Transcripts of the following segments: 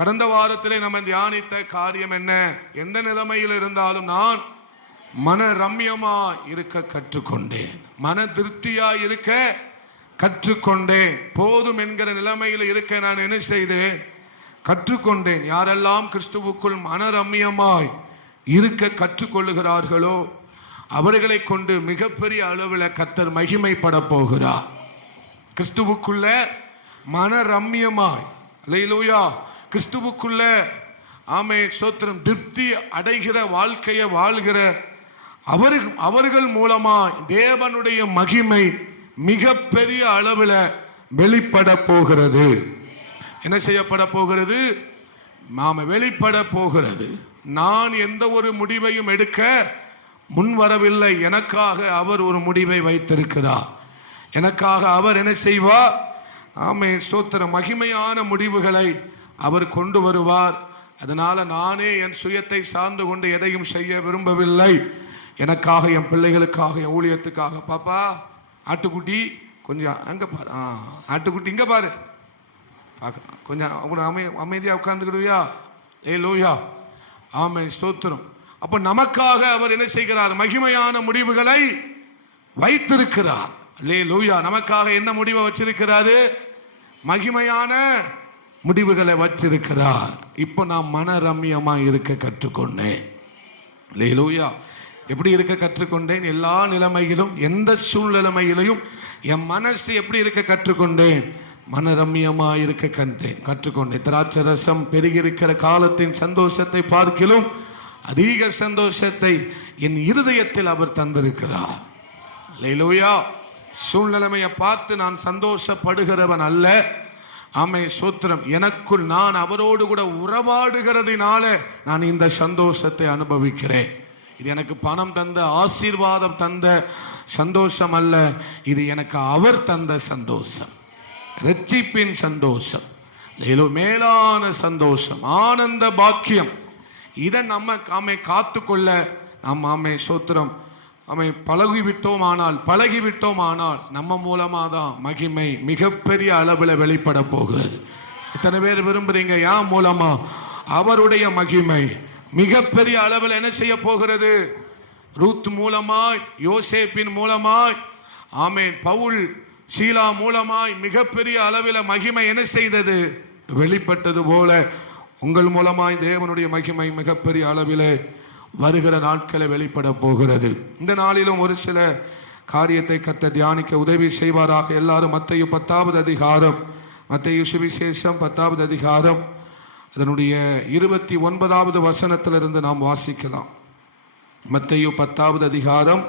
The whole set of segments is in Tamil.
கடந்த வாரத்திலே நம்ம தியானித்த காரியம் என்ன? எந்த நிலைமையில் இருந்தாலும் நான் மன ரம்யமா இருக்க கற்றுக்கொண்டேன், மன திருப்தியா இருக்க கற்றுக்கொண்டேன். போதும் என்கிற நிலைமையில் இருக்க நான் என்ன செய்தேன்? கற்றுக்கொண்டேன். யாரெல்லாம் கிறிஸ்துவுக்குள் மன ரம்யமாய் இருக்க கற்றுக்கொள்ளுகிறார்களோ அவர்களை கொண்டு மிகப்பெரிய அளவில் கர்த்தர் மகிமைப்பட போகிறார். கிறிஸ்துவுக்குள்ள மன ரம்யமாய், அல்லேலூயா, கிறிஸ்துவுக்குள்ள ஆமே ஸ்தோத்திரம், திருப்தி அடைகிற வாழ்க்கையை வாழ்கிற அவர்கள் மூலமா தேவனுடைய மகிமை மிகப்பெரிய அளவில் வெளிப்பட போகிறது. என்ன செய்யப்பட போகிறது? வெளிப்பட போகிறது. நான் எந்த ஒரு முடிவையும் எடுக்க முன் வரவில்லை. எனக்காக அவர் ஒரு முடிவை வைத்திருக்கிறார். எனக்காக அவர் என்ன செய்வார்? ஆமே ஸ்தோத்திரம், மகிமையான முடிவுகளை அவர் கொண்டு வருவார். அதனால நானே என் சுயத்தை சார்ந்து கொண்டு எதையும் செய்ய விரும்பவில்லை. எனக்காக, என் பிள்ளைகளுக்காக, என் ஊழியத்துக்காக. பாப்பா, ஆட்டுக்குட்டி கொஞ்சம் அங்க பாரு, ஆட்டுக்குட்டி இங்க பாரு, கொஞ்சம் அமைதியா உட்கார்ந்துக்கிடுவியா? லூயா, ஆமே ஸ்தோத்திரம். அப்ப நமக்காக அவர் என்ன செய்கிறார்? மகிமையான முடிவுகளை வைத்திருக்கிறார். லூயா, நமக்காக என்ன முடிவை வச்சிருக்கிறாரு? மகிமையான முடிவுகளை வச்சிருக்கிறார். இப்ப நான் மன ரம்யமா இருக்க கற்றுக்கொண்டேன். லூயா, எப்படி இருக்க கற்றுக்கொண்டேன்? எல்லா நிலைமையிலும், எந்த சூழ்நிலைமையிலையும் என் மனசு எப்படி இருக்க கற்றுக்கொண்டேன்? மனரம்யமா இருக்க கற்றுக்கொண்டேன். திராட்சை ரசம் பெருகியிருக்கிற காலத்தின் சந்தோஷத்தை பார்க்கிலும் அதிக சந்தோஷத்தை என் இருதயத்தில் அவர் தந்திருக்கிறார். அல்லேலூயா. சூழ்நிலைமையை பார்த்து நான் சந்தோஷப்படுகிறவன் அல்ல. ஆமே ஸ்தோத்திரம். எனக்குள் நான் அவரோடு கூட உறவாடுகிறதுனால நான் இந்த சந்தோஷத்தை அனுபவிக்கிறேன். இது எனக்கு பணம் தந்த, ஆசீர்வாதம் தந்த சந்தோஷம் அல்ல. இது எனக்கு அவர் தந்த சந்தோஷம், ரட்சிப்பின் சந்தோஷம், மேலான சந்தோஷம், ஆனந்த பாக்கியம். இதை நம்ம காத்துக்கொள்ள நாம் ஆமே ஸ்தோத்திரம் பழகிவிட்டோமானால் நம்ம மூலமா தான் மகிமை மிகப்பெரிய அளவில் வெளிப்பட போகிறது. இத்தனை பேர் விரும்புறீங்க? யார் மூலமா? அவருடைய மகிமை மிகப்பெரிய அளவில் என்ன செய்ய போகிறது? ரூத் மூலமாய், யோசேப்பின் மூலமாய், ஆமென், பவுல் சீலா மூலமாய் மிகப்பெரிய அளவில் மகிமை என்ன செய்தது? வெளிப்பட்டது போல உங்கள் மூலமாய் தேவனுடைய மகிமை மிகப்பெரிய அளவில் வருகிற நாட்களை வெளிப்பட போகிறது. இந்த நாளிலும் ஒரு சில காரியத்தை கர்த்தர் தியானிக்க உதவி செய்வாராக. எல்லாரும் மத்தேயு 10வது அதிகாரம், மத்தேயு சுவிசேஷம் 10வது அதிகாரம் அதனுடைய 29வது வசனத்திலிருந்து நாம் வாசிக்கலாம். மத்தேயு 10வது அதிகாரம்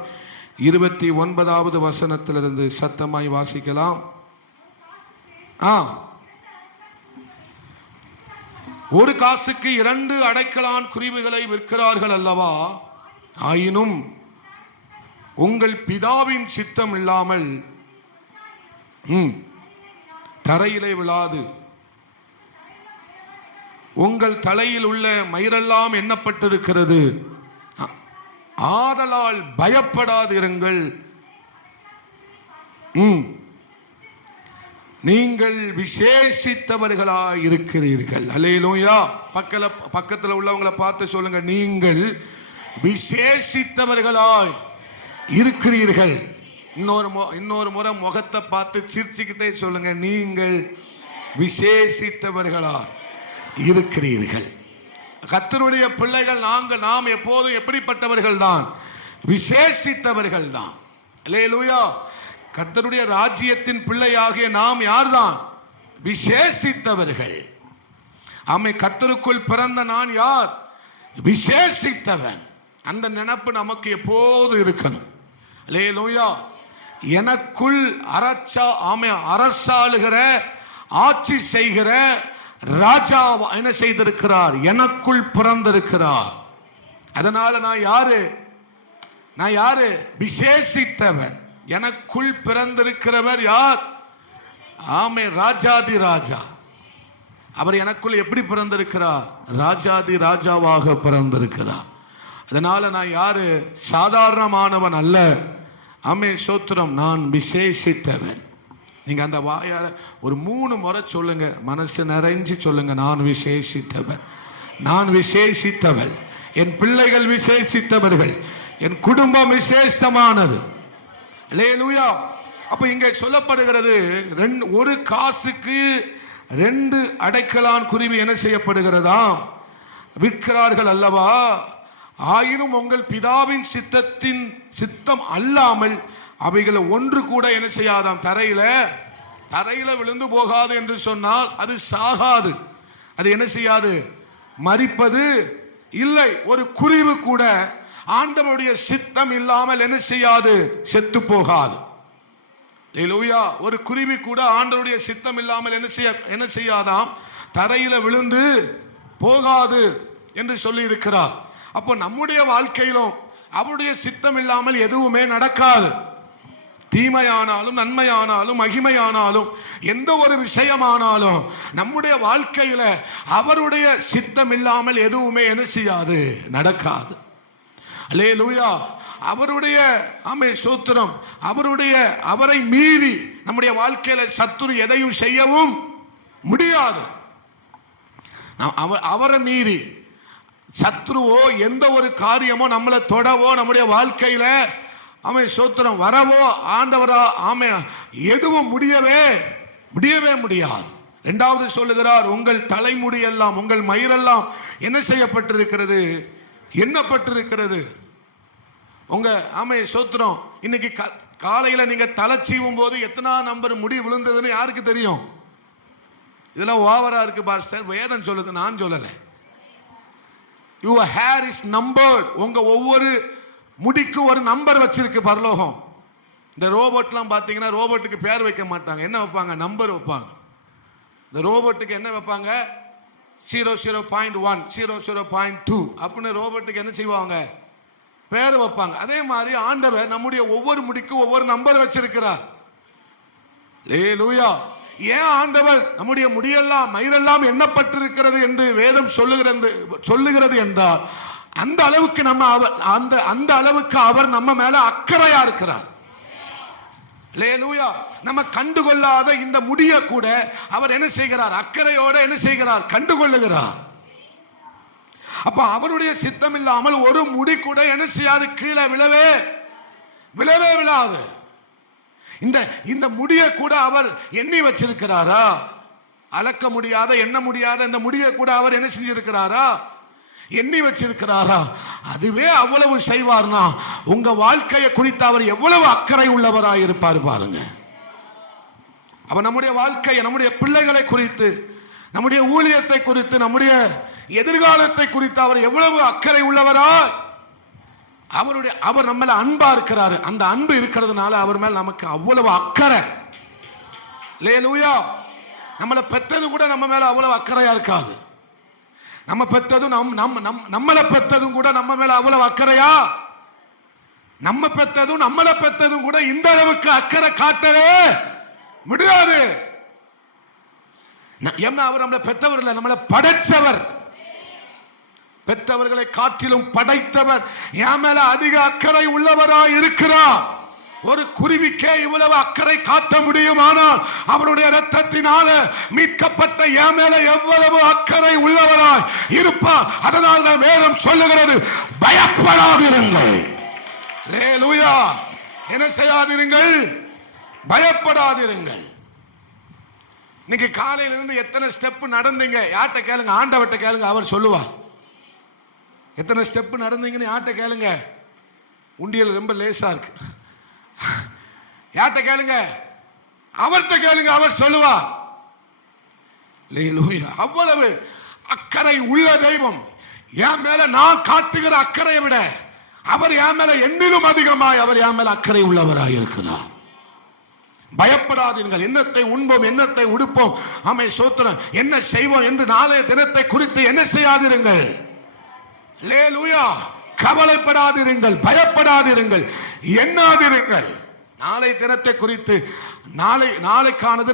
29வது வசனத்திலிருந்து சத்தமாய் வாசிக்கலாம். ஒரு காசுக்கு 2 அடைக்கலான் குருவிகளை விற்கிறார்கள் அல்லவா? ஆயினும் உங்கள் பிதாவின் சித்தம் இல்லாமல் தரையிலே விழாது. உங்கள் தலையில் உள்ள மயிரெல்லாம் எண்ணப்பட்டிருக்கிறது. ஆதலால் பயப்படாதிருங்கள், நீங்கள் விசேஷித்தவர்களாய் இருக்கிறீர்கள். அல்லேலூயா. பக்கத்தில் உள்ளவங்களை பார்த்து சொல்லுங்க, நீங்கள் விசேஷித்தவர்களாய் இருக்கிறீர்கள். இன்னொரு முறை முகத்தை பார்த்து சிரிச்சுக்கிட்டே சொல்லுங்க, நீங்கள் விசேஷித்தவர்களாய் இருக்கிறீர்கள். கர்த்தருடைய பிள்ளைகள் நாம் எப்போதும் எப்படிப்பட்டவர்கள் தான்? விசேஷித்தவர்கள் தான். அல்லேலூயா. கர்த்தருடைய ராஜ்யத்தின் பிள்ளையாகிய நாம் யார்தான்? விசேஷித்தவர்கள். ஆமே, கர்த்தருக்குள் பிறந்த நான் யார்? விசேஷித்தவன். அந்த நினைப்பு நமக்கு எப்போது இருக்கணும். அல்லேலூயா. எனக்குள் அரசாளுகிற, ஆட்சி செய்கிற ராஜா என்ன செய்திருக்கிறார்? எனக்குள் பிறந்திருக்கிறார். அதனால நான் யாரு? விசேஷித்தவன். எனக்குள் பிறந்திருக்கிறவர் யார்? ஆமே, ராஜாதி ராஜா. அவர் எனக்குள் எப்படி பிறந்திருக்கிறார்? ராஜாதி ராஜாவாக பிறந்திருக்கிறார். அதனால நான் யாரு? சாதாரணமானவன் அல்ல. ஆமே ஸ்தோத்திரம். நான் விசேஷித்தவன். நீங்க அந்த வாயால ஒரு 3 முறை சொல்லுங்க, மனசு நிறைஞ்சு சொல்லுங்க, நான் விசேஷித்தவர், நான் விசேஷித்தவள், என் பிள்ளைகள் விசேஷித்தவர்கள், என் குடும்பம் விசேஷமானது. அல்லேலூயா. அப்ப இங்க சொல்லப்படுகிறது, ஒரு காசுக்கு 2 அடைக்கலான் குருவி என்ன செய்யப்படுகிறதா, விற்கிறார்கள் அல்லவா. ஆயினும் உங்கள் பிதாவின் சித்தம் அல்லாமல் அவைகளை ஒன்று கூட என்ன செய்யாதாம், தரையில விழுந்து போகாது என்று சொன்னால் அது சாகாது, அது என்ன செய்யாது, மரிப்பது இல்லை. ஒரு குருவி கூட ஆண்டவருடைய சித்தம் இல்லாமல் என்ன செய்யாது, செத்து போகாது. அல்லேலூயா. ஒரு குருவி கூட ஆண்டவருடைய சித்தம் இல்லாமல் என்ன செய்யாதாம், தரையில விழுந்து போகாது என்று சொல்லி இருக்கிறார். அப்போ நம்முடைய வாழ்க்கையிலும் அவருடைய சித்தம் இல்லாமல் எதுவுமே நடக்காது. தீமையானாலும் நன்மையானாலும் மகிமையானாலும் எந்த ஒரு விஷயமானாலும் நம்முடைய வாழ்க்கையில அவருடைய சித்தம் இல்லாமல் எதுவுமே என்ன செய்யாது, நடக்காது. அல்லேலூயா. அவருடைய ஸ்தோத்திரம், அவரை மீறி நம்முடைய வாழ்க்கையில சத்துரு எதையும் செய்யவும் முடியாது. அவரை மீறி சத்ருவோ எந்த ஒரு காரியமோ நம்மளை தொடவோ நம்முடைய வாழ்க்கையில ஸ்தோத்திரம் வரவோ ஆண்டவரா எதுவும் முடியவே முடியாது. இரண்டாவது சொல்லுகிறார், உங்கள் தலைமுடியெல்லாம் உங்கள் மயிரெல்லாம் என்ன செய்யப்பட்டிருக்கிறது, எண்ணப்பட்டிருக்கிறது. உங்க ஸ்தோத்திரம், இன்னைக்கு காலையில நீங்க தலை சீவும் போது எத்தனை நம்பர் முடி விழுந்ததுன்னு யாருக்கு தெரியும்? இதெல்லாம் ஓவரா இருக்கு பாஸ்டர், வேதம் சொல்லுது, நான் சொல்லல. Your hair is numbered. உங்க ஒவ்வொரு முடிக்கு ஒரு நம்பர் வச்சிருக்கு பரலோகம். இந்த ரோபோட்லாம் பாத்தீங்கன்னா ரோபோட்டுக்கு பேர் வைக்க மாட்டாங்க, என்ன வைப்பாங்க, நம்பர் வைப்பாங்க. இந்த ரோபோட்டுக்கு என்ன வைப்பாங்க, 00.1 00.2 அப்படின்னு ரோபோட்டுக்கு என்ன செய்வாங்க, பேர் வைப்பாங்க. அதே மாதிரி ஆண்டவர் நம்முடைய ஒவ்வொரு முடிக்கும் ஒவ்வொரு நம்பர் வச்சிருக்கிறார். அல்லேலூயா. ஏன் ஆண்டவர் நம்முடைய முடியெல்லாம் மயிரெல்லாம் எண்ணப்பட்டிருக்கிறது என்று வேதம் சொல்லுகிறது என்றால் அந்த அளவுக்கு அந்த அளவுக்கு அவர் நம்ம மேல அக்கறையா இருக்கிறார். அல்லேலூயா. நம்ம கண்டுகொள்ளாத இந்த முடிய கூட அவர் என்ன செய்கிறார், அக்கறையோட என்ன செய்கிறார், கண்டுகொள்ளுகிறார். அப்ப அவருடைய சித்தம் இல்லாமல் ஒரு முடி கூட என்ன செய்யாது, கீழே விழவே விழாது. இந்த முடிய கூட அவர் எண்ணி வச்சிருக்கிறாரா, அளக்க முடியாத எண்ண முடியாத இந்த முடிய கூட அவர் என்ன செஞ்சிருக்கிறாரா, எண்ணி வச்சிருக்கிறாரா. அதுவே அவ்வளவு செய்வார்னா உங்க வாழ்க்கையை குறித்து அவர் எவ்வளவு அக்கறை உள்ளவராய் இருப்பார் பாருங்க. அவர் நம்முடைய வாழ்க்கையை, நம்முடைய பிள்ளைகளை குறித்து, நம்முடைய ஊழியத்தை குறித்து, நம்முடைய எதிர்காலத்தை குறித்து அவர் எவ்வளவு அக்கறை உள்ளவரா. அவர் நம்ம மேல அன்பா இருக்கிறாரு. அந்த அன்பு இருக்கிறதுனால அவர் மேல நமக்கு அவ்வளவு அக்கறை. அல்லேலூயா. நம்மளை பெத்தது கூட நம்ம மேல அவ்வளவு அக்கறையா இருக்காது. நம்ம பெத்ததும் நம்மளை பெத்ததும் கூட நம்ம மேல அவ்வளவு அக்கறையா, நம்ம பெத்ததும் நம்மளை பெத்ததும் கூட இந்த அளவுக்கு அக்கறை காட்டவே முடியாது. ஏன்னா அவர் நம்மளை பெத்தவர் இல்ல, நம்மளை படைச்சவர். பெற்றவர்களை காட்டிலும் படைத்தவர் என் மேல அதிக அக்கறை உள்ளவராய் இருக்கிறார். ஒரு குருவிக்கே இவ்வளவு அக்கறை காட்ட முடியுமானால் அவருடைய இரத்தத்தினால மீட்கப்பட்ட என் மேல எவ்வளவு அக்கறை உள்ளவராய் இருப்பார். அதனால் தான் வேதம் சொல்லுகிறது, பயப்படாதிருங்கள். அல்லேலூயா. என்ன செய்யாதிருங்கள், பயப்படாதிருங்கள். இன்னைக்கு காலையில இருந்து எத்தனை ஸ்டெப் நடந்தீங்க, யார்கிட்ட கேளுங்க, ஆண்டவர்கிட்ட கேளுங்க, அவர் சொல்லுவார். எத்தனை ஸ்டெப் நடந்தீங்கன்னு யார்கிட்ட கேளுங்க, உண்டியல் ரொம்ப லேசா இருக்கு, யார்கிட்ட கேளுங்க, அவர்கிட்ட கேளுங்க, அவர் சொல்லுவார். அவ்வளவு அக்கறை உள்ள தெய்வம். என் மேல நான் காட்டுகிற அக்கறையை விட அவர் என் மேல எண்ணிலும் அதிகமாய் அவர் என் மேல அக்கறை உள்ளவராய் இருக்கிறார். பயப்படாதீர்கள். என்னத்தை உண்போம், என்னத்தை உடுப்போம், ஸ்தோத்திரம், என்ன செய்வோம் என்று நாளைய தினத்தை குறித்து என்ன செய்யாதிருங்கள். அல்லேலூயா. கவலைப்படாதிருங்கள், பயப்படாதிருங்கள், எண்ணாதிருங்கள். நாளை தினத்தை குறித்து நாளைக்கானது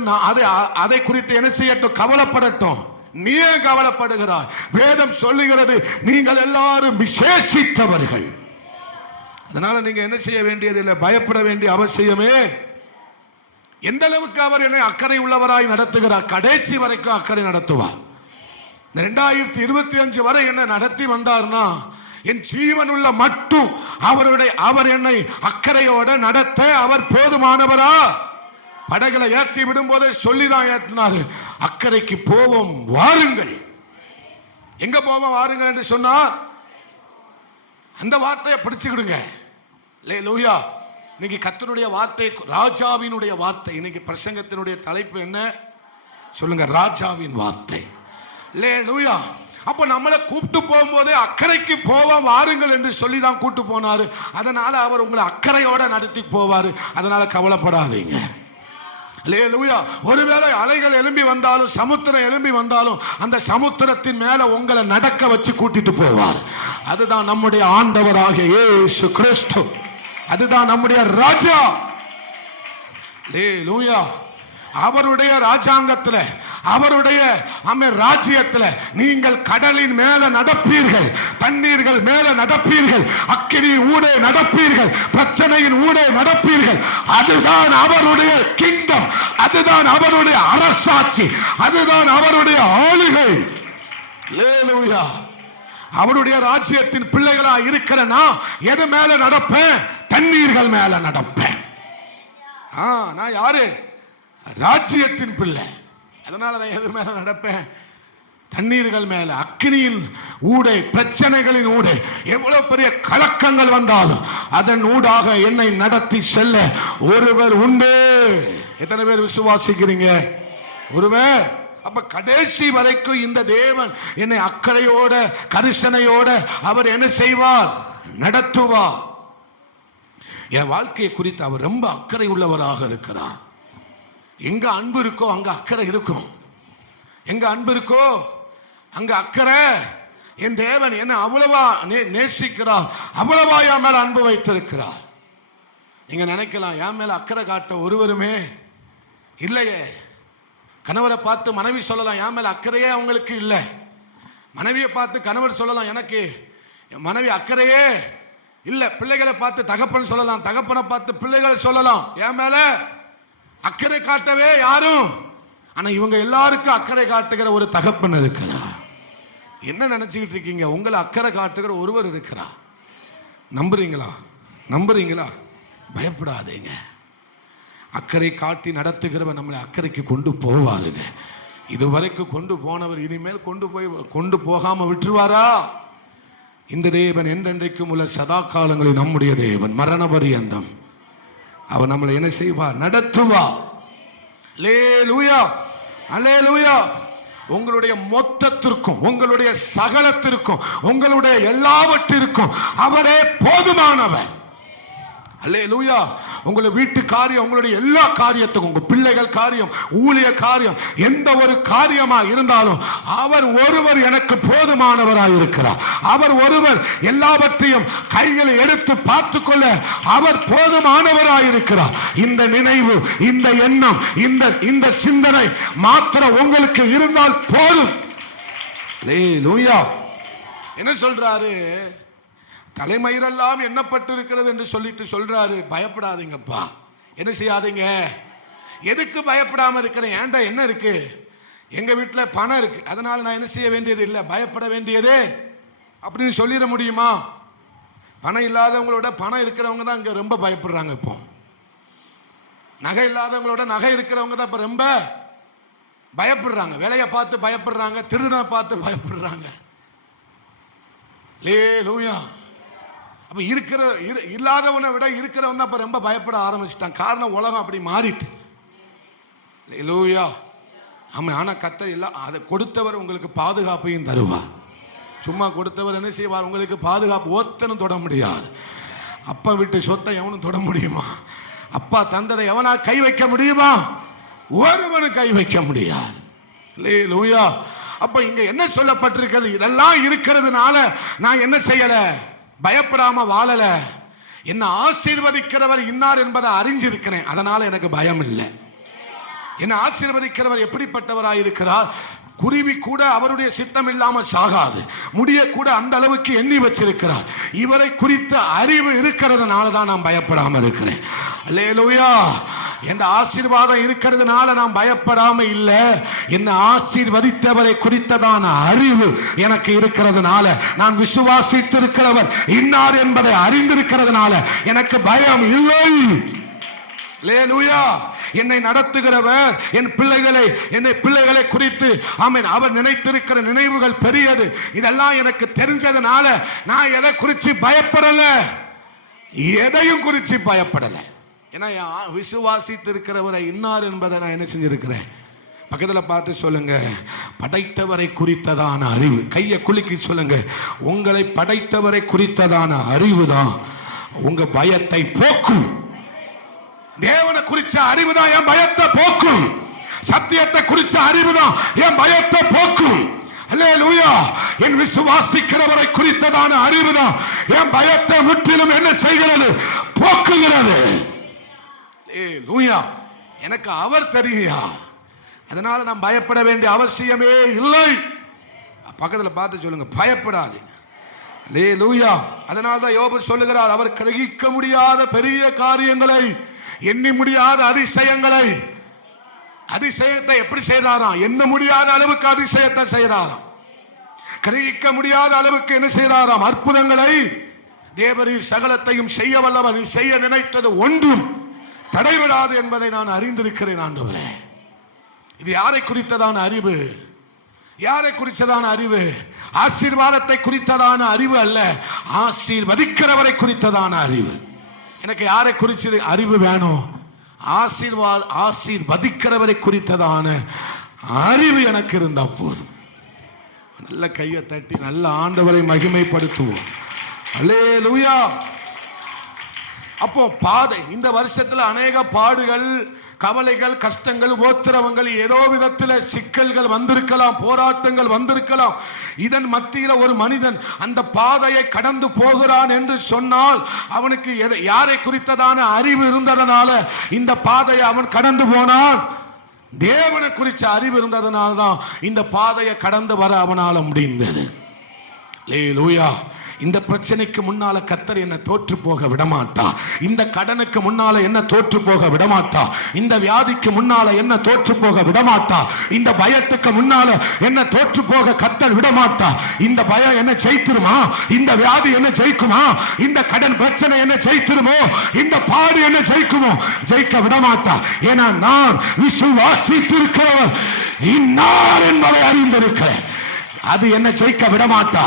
அதை குறித்து என்ன செய்யட்டும், கவலைப்படட்டும். நீ ஏன் கவலைப்படுகிறாய்? வேதம் சொல்லுகிறது, நீங்கள் எல்லாரும் விசேஷித்தவர்கள். அதனால நீங்க என்ன செய்ய வேண்டியது இல்லை, பயப்பட வேண்டிய அவசியமே எந்த அளவுக்கு அவர் என்னை அக்கறை உள்ளவராய் நடத்துகிறார், கடைசி வரைக்கும் அக்கறை நடத்துவார். 2025 வரை என்ன நடத்தி வந்தார்னா, என் ஜீவன் உள்ள மட்டும் அவர் என்னை அக்கறையோட நடத்த அவர் போதுமானவரா? படகுல ஏற்றி விடும் போதே சொல்லிதான் ஏற்றினாரு, அக்கறைக்கு போவோம் வாருங்கள். எங்க போவோம் வாருங்கள் என்று சொன்னார். அந்த வார்த்தையை பிடிச்சுக்கிடுங்க. அல்லேலூயா. இன்னைக்கு கர்த்தருடைய வார்த்தை ராஜாவினுடைய வார்த்தை. இன்னைக்கு பிரசங்கத்தினுடைய தலைப்பு என்ன சொல்லுங்க? ராஜாவின் வார்த்தை. அல்லேலூயா. அப்ப நம்மளை கூப்பிட்டு போகும்போதே அக்கறைக்கு போவோம் வாருங்கள் என்று சொல்லி தான் கூட்டு போனாரு. அதனால அவர் உங்களை அக்கறையோட நடத்தி போவாரு. அதனால கவலைப்படாதீங்க. அல்லேலூயா. ஒருவேளை அலைகள் எழும்பி வந்தாலும், சமுத்திரம் எழும்பி வந்தாலும், அந்த சமுத்திரத்தின் மேல உங்களை நடக்க வச்சு கூட்டிட்டு போவார். அதுதான் நம்முடைய ஆண்டவராகிய இயேசு கிறிஸ்து. அதுதான் நம்முடைய ராஜா. அல்லேலூயா. அவருடைய ராஜாங்கத்துல, அவருடைய ராஜ்யத்துல நீங்கள் கடலின் மேல நடப்பீர்கள், தண்ணீர்கள் மேல நடப்பீர்கள், அக்கினியின் ஊடே நடப்பீர்கள், பிரச்சனையின் ஊடே நடப்பீர்கள். அதுதான் அவருடைய கிங்டம், அதுதான் அவருடைய அரசாட்சி, அதுதான் அவருடைய ஆளுகை. அல்லேலூயா. அவருடைய ராஜ்யத்தின் பிள்ளைகளா இருக்கிறனா எது மேல நடப்பேன்? தண்ணீர்கள் மேல நடப்பேன். நான் யாரு? ராஜ்யத்தின் பிள்ளை. அதனால நான் எது மேல நடப்பேன்? தண்ணீர்கள் மேல, அக்கினியின் ஊடே, பிரச்சனைகளின் ஊடே, எவ்வளவு பெரிய கலக்கங்கள் வந்தாலும் அதன் ஊடாக என்னை நடத்தி செல்ல ஒருவர் உண்டு. எத்தனை பேர் விசுவாசிக்கிறீங்க? ஒருவர். அப்ப கடைசி வரைக்கும் இந்த தேவன் என்னை அக்கறையோட, கரிசனையோட அவர் என்ன செய்வார்? நடத்துவார். என் வாழ்க்கையை குறித்து அவர் ரொம்ப அக்கறை உள்ளவராக இருக்கிறார். எங்க அன்பு இருக்கோ அங்க அக்கறை இருக்கும். எங்க அன்பு இருக்கோ அங்க அக்கறை. என் தேவன் என்ன அவ்வளவா நேசிக்கிறார், அவ்வளவா என் மேல அன்பு வைத்திருக்கிறார். நீங்க நினைக்கலாம், என் மேல அக்கறை காட்ட ஒருவருமே இல்லையே. கணவரை பார்த்து மனைவி சொல்லலாம், என் மேல அக்கறையே அவங்களுக்கு இல்லை. மனைவியை பார்த்து கணவர் சொல்லலாம், எனக்கு மனைவி அக்கறையே இல்லை. பிள்ளைகளை பார்த்து தகப்பன் சொல்லலாம், தகப்பனை பார்த்து பிள்ளைகளை சொல்லலாம், என் மேல அக்கறை காட்டவே யாரும். ஆனா இவங்க எல்லாருக்கும் அக்கறை காட்டுகிற ஒரு தகப்பன் இருக்கிறார். என்ன நினைச்சுக்கிட்டு இருக்கீங்க? உங்களை அக்கறை காட்டுகிற ஒருவர் இருக்கிறார். நம்புறீங்களா? நம்புறீங்களா? பயப்படாதீங்க. அக்கறை காட்டி நடத்துகிறவர் நம்மளை அக்கறைக்கு கொண்டு போவாருங்க. இதுவரைக்கும் கொண்டு போனவர் இனிமேல் கொண்டு போகாம விட்டுருவாரா? இந்த தேவன் என்றென்றைக்கும் உள்ள சதா காலங்களில் நம்முடைய தேவன், மரண பரியந்தம் அவர் நம்மளை என்ன செய்வார்? நடத்துவார். அல்லேலூயா. அல்லேலூயா. உங்களுடைய மொத்தத்திற்கும், உங்களுடைய சகலத்திற்கும், உங்களுடைய எல்லாவற்றிற்கும் அவரே போதுமானவர். அல்லேலூயா. உங்களுடைய வீட்டு காரியம், உங்களுடைய எல்லா காரியத்துக்கும், உங்க பிள்ளைகள் காரியம், ஊழிய காரியம், எந்த ஒரு காரியமா இருந்தாலும் அவர் ஒருவர் எனக்கு போதுமானவராய் இருக்கிறார். அவர் ஒருவர் எல்லாவற்றையும் கையில் எடுத்து பார்த்துக்கொள்ள அவர் போதுமானவராய் இருக்கிறார். இந்த நினைவு, இந்த எண்ணம், இந்த சிந்தனை மாத்திரம் உங்களுக்கு இருந்தால் போதும். அல்லேலூயா. என்ன சொல்றாரு? தலைமயிரெல்லாம் எண்ணப்பட்டிருக்கிறது என்று சொல்லிட்டு சொல்றாரு, பயப்படாதீங்கப்பா. என்ன செய்யாதீங்க? எதுக்கு பயப்படாம இருக்கிறேன்? ஏன்டா என்ன இருக்கு? எங்க வீட்டுல பணம் இருக்கு, அதனால நான் என்ன செய்ய வேண்டியது இல்லை, பயப்பட வேண்டியது அப்படின்னு சொல்லிட முடியுமா? பணம் இல்லாதவங்களோட பணம் இருக்கிறவங்க தான் இங்க ரொம்ப பயப்படுறாங்க. இப்போ நகை இல்லாதவங்களோட நகை இருக்கிறவங்க தான் இப்ப ரொம்ப பயப்படுறாங்க. வேலையை பார்த்து பயப்படுறாங்க, திருடனை பார்த்து பயப்படுறாங்க. அல்லேலூயா. அப்ப இல்லாதவனை விட இருக்கிறவன் தான் இப்ப ரொம்ப பயப்பட ஆரம்பிச்சுட்டான். காரணம் உலகம் அப்படி மாறிட்டு. அல்லேலூயா. ஆமா. ஆனா கர்த்தர் இல்ல, அதை கொடுத்தவர் உங்களுக்கு பாதுகாப்பையும் தருவார். சும்மா கொடுத்தவர் என்ன செய்வார்? உங்களுக்கு பாதுகாப்பு ஒருத்தனும் தொட முடியாது. அப்பா விட்டு சொத்தை எவனும் தொட முடியுமா? அப்பா தந்ததை எவனா கை வைக்க முடியுமா? ஒருவனும் கை வைக்க முடியாது. அல்லேலூயா. அப்ப இங்க என்ன சொல்லப்பட்டிருக்கிறது? இதெல்லாம் இருக்கிறதுனால நான் என்ன செய்யல? பயப்படாம வாழல. என்ன ஆசீர்வதிக்கிறவர் இன்னார் என்பதை அறிஞ்சிருக்கிறேன், அதனால எனக்கு பயம் இல்லை. என்ன ஆசீர்வதிக்கிறவர் எப்படிப்பட்டவராயிருக்கிறார்? குருவி கூட அவருடைய சித்தம் இல்லாம சாகாது, முடிய கூட அந்த அளவுக்கு எண்ணி வச்சிருக்கிறார். இவரை குறித்த அறிவு இருக்கிறதுனால தான் நான் பயப்படாம இருக்கிறேன். அல்லேலூயா. என்ற ஆசீர்வாதம் இருக்கிறதுனால நான் பயப்படாம இல்ல, என்ன ஆசீர்வதித்தவரை குறித்ததான அறிவு எனக்கு இருக்கிறதுனால, நான் விசுவாசித்திருக்கிறவர் இன்னார் என்பதை அறிந்திருக்கிறதுனால எனக்கு பயம் இல்லை. அல்லேலூயா. என்னை நடத்துகிறவர் என் பிள்ளைகளை குறித்து ஆமென் அவர் நினைத்திருக்கிற நினைவுகள் பெரியது. இதெல்லாம் எனக்கு தெரிஞ்சதுனால நான் எதை குறித்து பயப்படல, எதையும் குறித்து பயப்படல. ஏன்னா விசுவாசித்திருக்கிறவரை இன்னார் என்பதை நான் என்ன செஞ்சிருக்கிறேன். பக்கத்துல பார்த்து சொல்லுங்க, படைத்தவரை குறித்ததான அறிவு. கையை குலுக்கி சொல்லுங்க, உங்களை படைத்தவரை குறித்ததான அறிவு தான் உங்க பயத்தை போக்கும். தேவனை குறிச்ச அறிவுதான் என் பயத்தை போக்கும். சத்தியத்தை குறிச்ச அறிவுதான் என் பயத்தை போக்கும். அல்லேலூயா. என் விசுவாசிக்கிறவரை குறித்ததான அறிவுதான் என் பயத்தை முற்றிலும் என்ன செய்கிறது, போக்குகிறது. அல்லேலூயா. எனக்கு அவர் தெரியா, அதனால நான் பயப்பட வேண்டிய அவசியமே இல்லை. பக்கத்துல பார்த்து சொல்லுங்க, பயப்படாது. அல்லேலூயா. அதனால தான் யோபு சொல்லுகிறார், அவர் கிரகிக்க முடியாத பெரிய காரியங்களை, எண்ணி முடியாத அதிசயத்தை எப்படி செய்யறாராம், எண்ண முடியாத அளவுக்கு அதிசயத்தை செய்யறாராம். கிரகிக்க முடியாத அளவுக்கு என்ன செய்யறாராம், அற்புதங்களை. தேவரீர் சகலத்தையும் செய்ய வல்லவர், செய்ய நினைத்தது ஒன்றும் தடைவிடாது என்பதை நான் அறிந்திருக்கிறேன் ஆண்டவரே. இது யாரை குறித்ததான அறிவு? யாரை குறித்ததான அறிவு? ஆசீர்வாதத்தை குறித்ததான அறிவு அல்ல, ஆசீர்வதிக்கிறவரை குறித்ததான அறிவு. எனக்கு யாரை குறித்து அறிவு வேணும்? ஆசீர்வதிக்கிறவரை குறித்ததான அறிவு எனக்கு இருந்தா போதும். நல்ல கையை தட்டி நல்ல ஆண்டவரை மகிமைப்படுத்துவோம். அல்லேலூயா. அப்போ பாதை, இந்த வருஷத்துல அநேக பாடுகள், கவலைகள், கஷ்டங்கள், உபத்திரவங்கள், ஏதோ விதத்தில் சிக்கல்கள் வந்திருக்கலாம், போராட்டங்கள் வந்திருக்கலாம். இதன் மத்தியில ஒரு மனிதன் அந்த பாதையை கடந்து போகிறான் என்று சொன்னால், அவனுக்கு யாரை குறித்ததான அறிவு இருந்ததனால இந்த பாதையை அவன் கடந்து போனான். தேவனை குறித்த அறிவு இருந்ததனால தான் இந்த பாதையை கடந்து வர அவனால முடிந்தது. அல்லேலூயா. இந்த பிரச்சனைக்கு முன்னால கர்த்தர் என்ன தோற்று போக விடமாட்டா. இந்த கடனுக்கு முன்னால என்ன தோற்று போக விடமாட்டா. இந்த வியாதிக்கு முன்னால என்ன தோற்று போக விடமாட்டா. இந்த பயத்துக்கு முன்னால என்ன தோற்று போக கர்த்தர் விடமாட்டா. இந்த பயம் என்ன ஜெயித்துருமா? இந்த வியாதி என்ன ஜெயிக்குமா? இந்த கடன் பிரச்சனை என்ன ஜெயித்துருமோ? இந்த பாடு என்ன ஜெயிக்குமோ? ஜெயிக்க விடமாட்டா. ஏன்னா நான் விசுவாசித்திருக்கிறவர் இன்னார் என்பதை அறிந்திருக்கிறேன். அது என்ன ஜெயிக்க விடமாட்டா.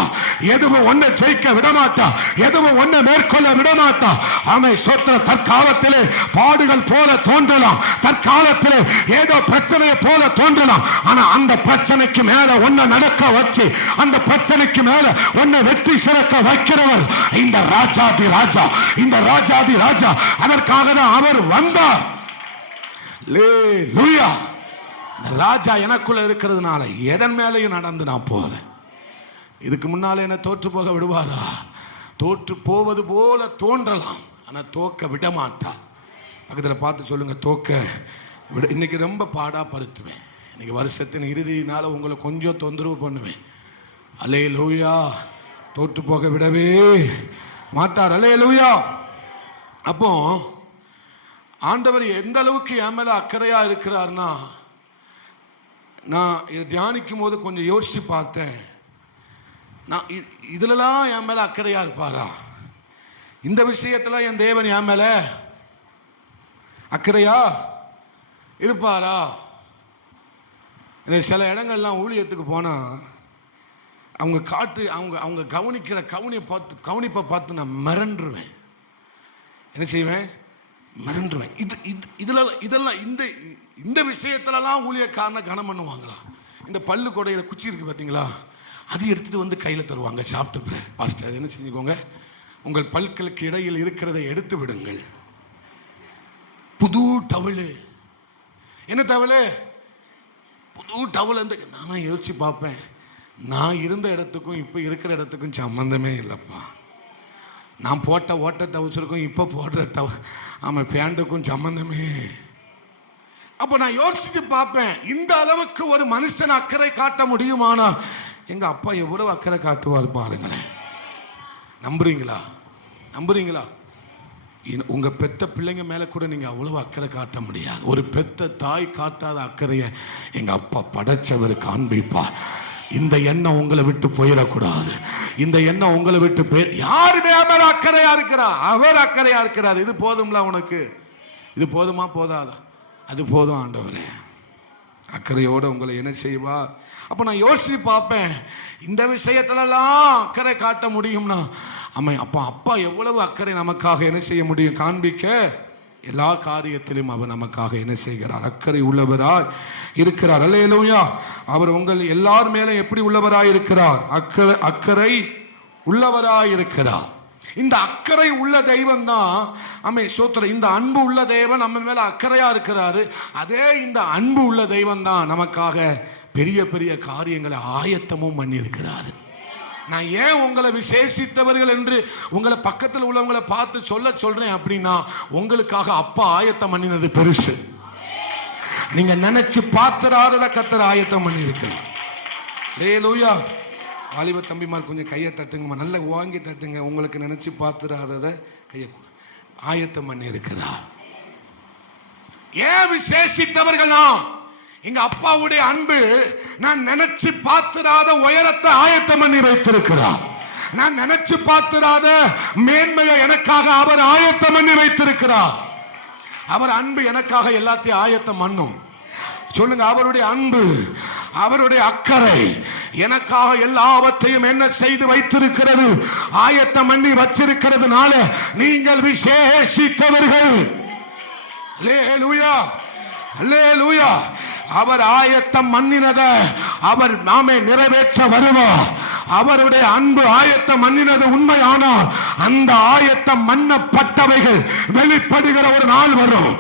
எதுவும் ஒன்ன ஜெயிக்க விடமாட்டா. எதுவும் ஒன்ன மேற்கொள்ள விடமாட்டா. ஆமை சோத்திர. தற்காலத்திலே பாடுகள் போல தோன்றலாம், தற்காலத்திலே ஏதோ பிரச்சனையை போல தோன்றலாம். ஆனா அந்த பிரச்சனைக்கு மேல ஒன்ன நடக்க வச்சு, அந்த பிரச்சனைக்கு மேல ஒன்ன வெற்றி சிறக்க வைக்கிறவர் இந்த ராஜாதி ராஜா, இந்த ராஜாதி ராஜா. அதற்காக தான் அவர் வந்தார். அல்லேலூயா. ராஜா எனக்குள்ள இருக்கிறதுனால எதன் மேலையும் நடந்து நான் போவேன். இதுக்கு முன்னால என்ன தோற்று போக விடுவாரா? தோற்று போவது போல தோன்றலாம், ஆனா தோக்க விட மாட்டா. பக்கத்துல பார்த்து சொல்லுங்க, தோக்க விட. இன்னைக்கு ரொம்ப பாடா படுத்துவேன். இன்னைக்கு வருஷத்தின் இறுதியினால உங்களை கொஞ்சம் தொந்தரவு பண்ணுவேன். அல்லேலூயா. தோற்று போக விடவே மாட்டார். அல்லேலூயா. அப்போ ஆண்டவர் எந்த அளவுக்கு என் மேல அக்கறையா இருக்கிறார்னா, நான் இதை தியானிக்கும் போது கொஞ்சம் யோசிச்சு பார்த்தேன். நான் இதுலலாம் என் மேல அக்கறையா இருப்பாரா? இந்த விஷயத்துல என் தேவன் என் மேல அக்கறையா இருப்பாரா? சில இடங்கள்லாம் ஊழியத்துக்கு போனா அவங்க அவங்க கவனிக்கிற கவனிப்பை பார்த்து நான் மிரண்டுருவேன். என்ன செய்வேன்? மிரண்டுருவேன். இதெல்லாம் இந்த விஷயத்துலலாம் ஊழியக்காரனை கனம் பண்ணுவாங்களா? இந்த பல்லு கொடையில குச்சி இருக்கு பார்த்தீங்களா, அது எடுத்துட்டு வந்து கையில் தருவாங்க. சாப்பிட்டு பாஸ்டர் என்ன செஞ்சுக்கோங்க, உங்கள் பல்களுக்கு இடையில் இருக்கிறதை எடுத்து விடுங்கள். புது டவலு. என்ன டவலு? புது டவல். நானும் யோசிச்சு பார்ப்பேன், நான் இருந்த இடத்துக்கும் இப்போ இருக்கிற இடத்துக்கும் சம்பந்தமே இல்லைப்பா. நான் போட்ட ஓட்ட டவுசருக்கும் இப்போ போடுற பேண்டுக்கும் சம்பந்தமே. அப்ப நான் யோசிச்சு பார்ப்பேன், இந்த அளவுக்கு ஒரு மனுஷன் அக்கறை காட்ட முடியுமானா எங்க அப்பா எவ்வளவு அக்கறை காட்டுவார் பாருங்களேன். நம்புறீங்களா? நம்புறீங்களா? உங்க பெத்த பிள்ளைங்க மேல கூட நீங்க அவ்வளவு அக்கறை காட்ட முடியாது. ஒரு பெத்த தாய் காட்டாத அக்கறையை எங்க அப்பா படைச்சவர் காண்பிப்பார். இந்த எண்ணம் உங்களை விட்டு போயிடக்கூடாது. இந்த எண்ணம் உங்களை விட்டு யாருமே மேல அக்கறையா இருக்கிறார், அவர் அக்கறையா இருக்கிறார். இது போதும்ல உனக்கு? இது போதுமா போதாதா? அது போதும் ஆண்டவரே. அக்கறையோட உங்களை என்ன செய்வார்? அப்ப நான் யோசிச்சு பார்ப்பேன், இந்த விஷயத்துலலாம் அக்கறை காட்ட முடியும்னா அப்பா எவ்வளவு அக்கறை நமக்காக என்ன செய்ய முடியும்? காண்பிக்க. எல்லா காரியத்திலும் அவர் நமக்காக என்ன செய்கிறார்? அக்கறை உள்ளவராய் இருக்கிறார். அல்லேலூயா. அவர் உங்கள் எல்லார் மேல எப்படி உள்ளவராய் இருக்கிறார்? அக்கறை உள்ளவராய் இருக்கிறார். இந்த அக்கறை உள்ள தெய்வம் தான் ஸ்தோத்திரம். இந்த அன்பு உள்ள தெய்வம் நம்ம மேல அக்கறையா இருக்கிறாரு. அதே இந்த அன்பு உள்ள தெய்வம் தான் நமக்காக பெரிய பெரிய காரியங்களை ஆயத்தமும் பண்ணி இருக்கிறாரு. நான் ஏன் உங்களை விசேஷித்தவர்கள் என்று உங்களை பக்கத்தில் உள்ளவங்களை பார்த்து சொல்றேன் அப்படின்னா, உங்களுக்காக அப்பா ஆயத்தம் பண்ணினது பெருசு. நீங்க நினைச்சு பார்த்துறாத கர்த்தர் ஆயத்தம் பண்ணி இருக்கிறார். அல்லேலூயா. வாலிப தம்பிமார் கொஞ்சம் கையை தட்டுங்க, நல்ல வாங்கி தட்டுங்க. உங்களுக்கு நினைச்சு பார்த்துறாதத கையை ஆயத்தம் பண்ணி இருக்கிறார். ஏன் விசேஷித்தவர்கள்? எங்க அப்பாவுடைய அன்பு நான் நினைச்சு பார்த்துறாத உயரத்தை ஆயத்தம் பண்ணி வைத்திருக்கிறார். நான் நினைச்சு பார்த்துறாத மேன்மையை எனக்காக அவர் ஆயத்தம் பண்ணி வைத்திருக்கிறார். அவர் அன்பு எனக்காக எல்லாத்தையும் ஆயத்தம் பண்ணும். சொல்லுங்க, அவருடைய அன்பு, அவருடைய அக்கறை எனக்காக எல்லாவற்றையும் என்ன செய்து வைத்திருக்கிறது? ஆயத்தம் பண்ணி வச்சிருக்கிறதுனால நீங்கள் விசேஷித்தவர்கள். அல்லேலூயா, அல்லேலூயா. அவர் ஆயத்தம் பண்ணினத அவர் நாமே நிறைவேற்ற வருவார். அவருடைய அன்பு ஆயத்தம் பண்ணினது உண்மையானால் அந்த ஆயத்தம் மன்னப்பட்டவைகள் வெளிப்படுகிற ஒரு நாள் வரும்.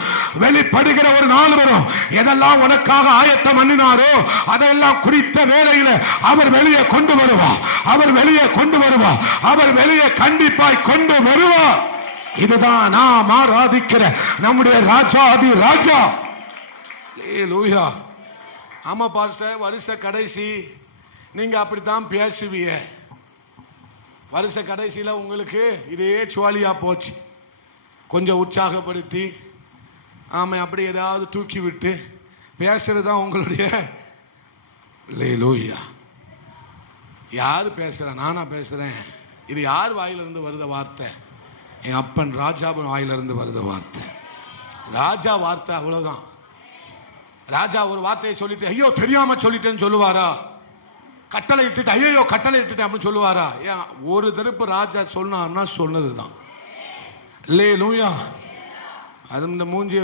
வெளிப்படுகிற ஒரு நாள் வரும். எதெல்லாம் உனக்காக ஆயத்தம் பண்ணினாரோ அதெல்லாம் குறித்த வேளையில அவர் வெளியே கொண்டு வருவார். அவர் வெளியே கொண்டு வருவார். அவர் வெளியே கண்டிப்பாய் கொண்டு வருவார். இதுதான் நாம் ஆராதிக்கிற நம்முடைய ராஜாதி ராஜா. அல்லேலூயா. ஆமா பாஸ்டர், வருஷ கடைசி நீங்க அப்படித்தான் பேசுவீங்க. வருஷ கடைசியில உங்களுக்கு இதே சுவாலியா போச்சு. கொஞ்சம் உற்சாகப்படுத்தி அப்படி ஏதாவது தூக்கி விட்டு பேசுறதுதான் உங்களுடைய. அல்லேலூயா. யாரு பேசுற? நானா பேசுறேன்? இது யார் வாயிலிருந்து வருத வார்த்தை? என் அப்பன் ராஜாவின் வாயிலிருந்து வருத வார்த்தை. ராஜா வார்த்தை அவ்வளவுதான். ராஜா ஒரு வார்த்தையை சொல்லிட்டு ஐயோ தெரியாம சொல்லிட்டேன்னு சொல்லுவாரா? கட்டளை இட்டுட்டு ஐயோ கட்டளை இட்டுட்டு அப்படின்னு சொல்லுவாரா? ஏன் ஒரு தரப்பு ராஜா சொன்னார்னா சொன்னதுதான். அல்லேலூயா. அது இந்த மூஞ்சி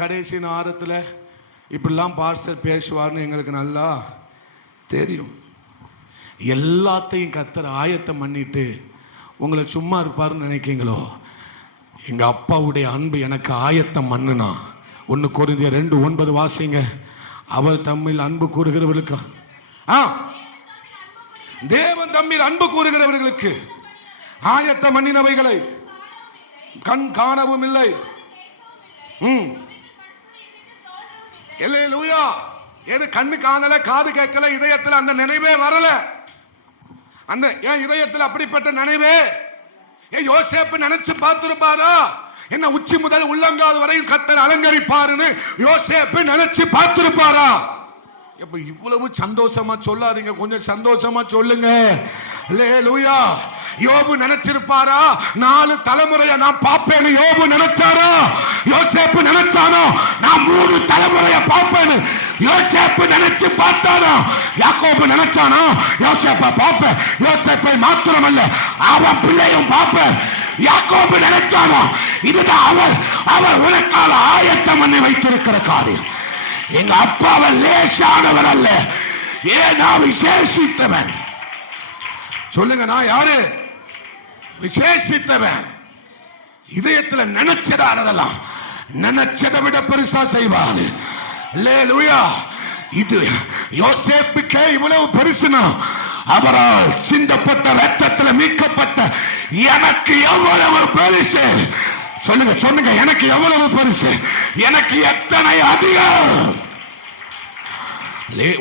கடைசி நேரத்தில் இப்படிலாம் பாஸ்டர் பேசுவார்னு எங்களுக்கு நல்லா தெரியும். எல்லாத்தையும் கர்த்தர் ஆயத்தம் பண்ணிட்டு உங்களை சும்மா இருப்பாருன்னு நினைக்கீங்களோ? எங்க அப்பாவுடைய அன்பு எனக்கு ஆயத்தம் பண்ணுனா 1 கொரிந்தியர் 2:9 வாசிங்க. அவர் தம்மில் அன்பு கூறுகிறவர்களுக்கு தேவன் தம்மில் அன்பு கூறுகிறவர்களுக்கு ஆயத்தம் பண்ணினவைகளை கண் காணவும் இல்லை. அல்லேலூயா. எது கண்ணு காணல, காது கேட்கல, இதயத்தில் அந்த நினைவே வரல. அந்த ஏன் இதயத்தில் அப்படிப்பட்ட நினைவே? யோசேப்பு நினைச்சு பார்த்திருப்பாரா? என்ன உச்சி முதல் உள்ளங்கால் வரையும் கர்த்தர் அலங்கரிப்பாருன்னு யோசேப்பு நினைச்சு பார்த்திருப்பாரா? இப்ப இவ்வளவு சந்தோஷமா சொல்லாதீங்க, கொஞ்சம் சந்தோஷமா சொல்லுங்க. அல்லேலூயா. யோபு நினைச்சிருப்பாரா 4 தலைமுறையை நான் பார்ப்பேன்னு யோபு நினைச்சாரா? யோசேப்பு நினைச்சானோ நான் 3 தலைமுறையை பார்ப்பேன்னு யோசேப்பு நினைச்சு பார்த்தானோ? யாக்கோபு நினைச்சானோ யோசேப்பை பார்ப்பேன், யோசேப்பை மாத்திரமல்ல அவன் பிள்ளையும் பார்ப்பேன். யாக்கோபு நினைச்சானோ? இதுதான் அவர் உனக்கால ஆயத்தம் பண்ணி வைத்திருக்கிற காரியம். எங்க அப்பாவை லேசானவர் அல்ல, ஏன்னா விசேஷித்தவன். சொல்லுங்க, நான் யாரு? விசேஷித்தவன். இதயத்துல நினைச்சதானதெல்லாம் நினைச்சதை விட பெருசா செய்வாரு. அல்லேலூயா. இது யோசேப்புக்கே இவ்வளவு பெருசுனா அவரால் சிந்தப்பட்ட ரத்தத்தில் மீட்கப்பட்ட எனக்கு எவ்வளவு பெருசு? சொல்லுங்க சொல்லுங்க, எனக்கு எவ்வளவு பெருசு? எனக்கு எத்தனை அதிகம்?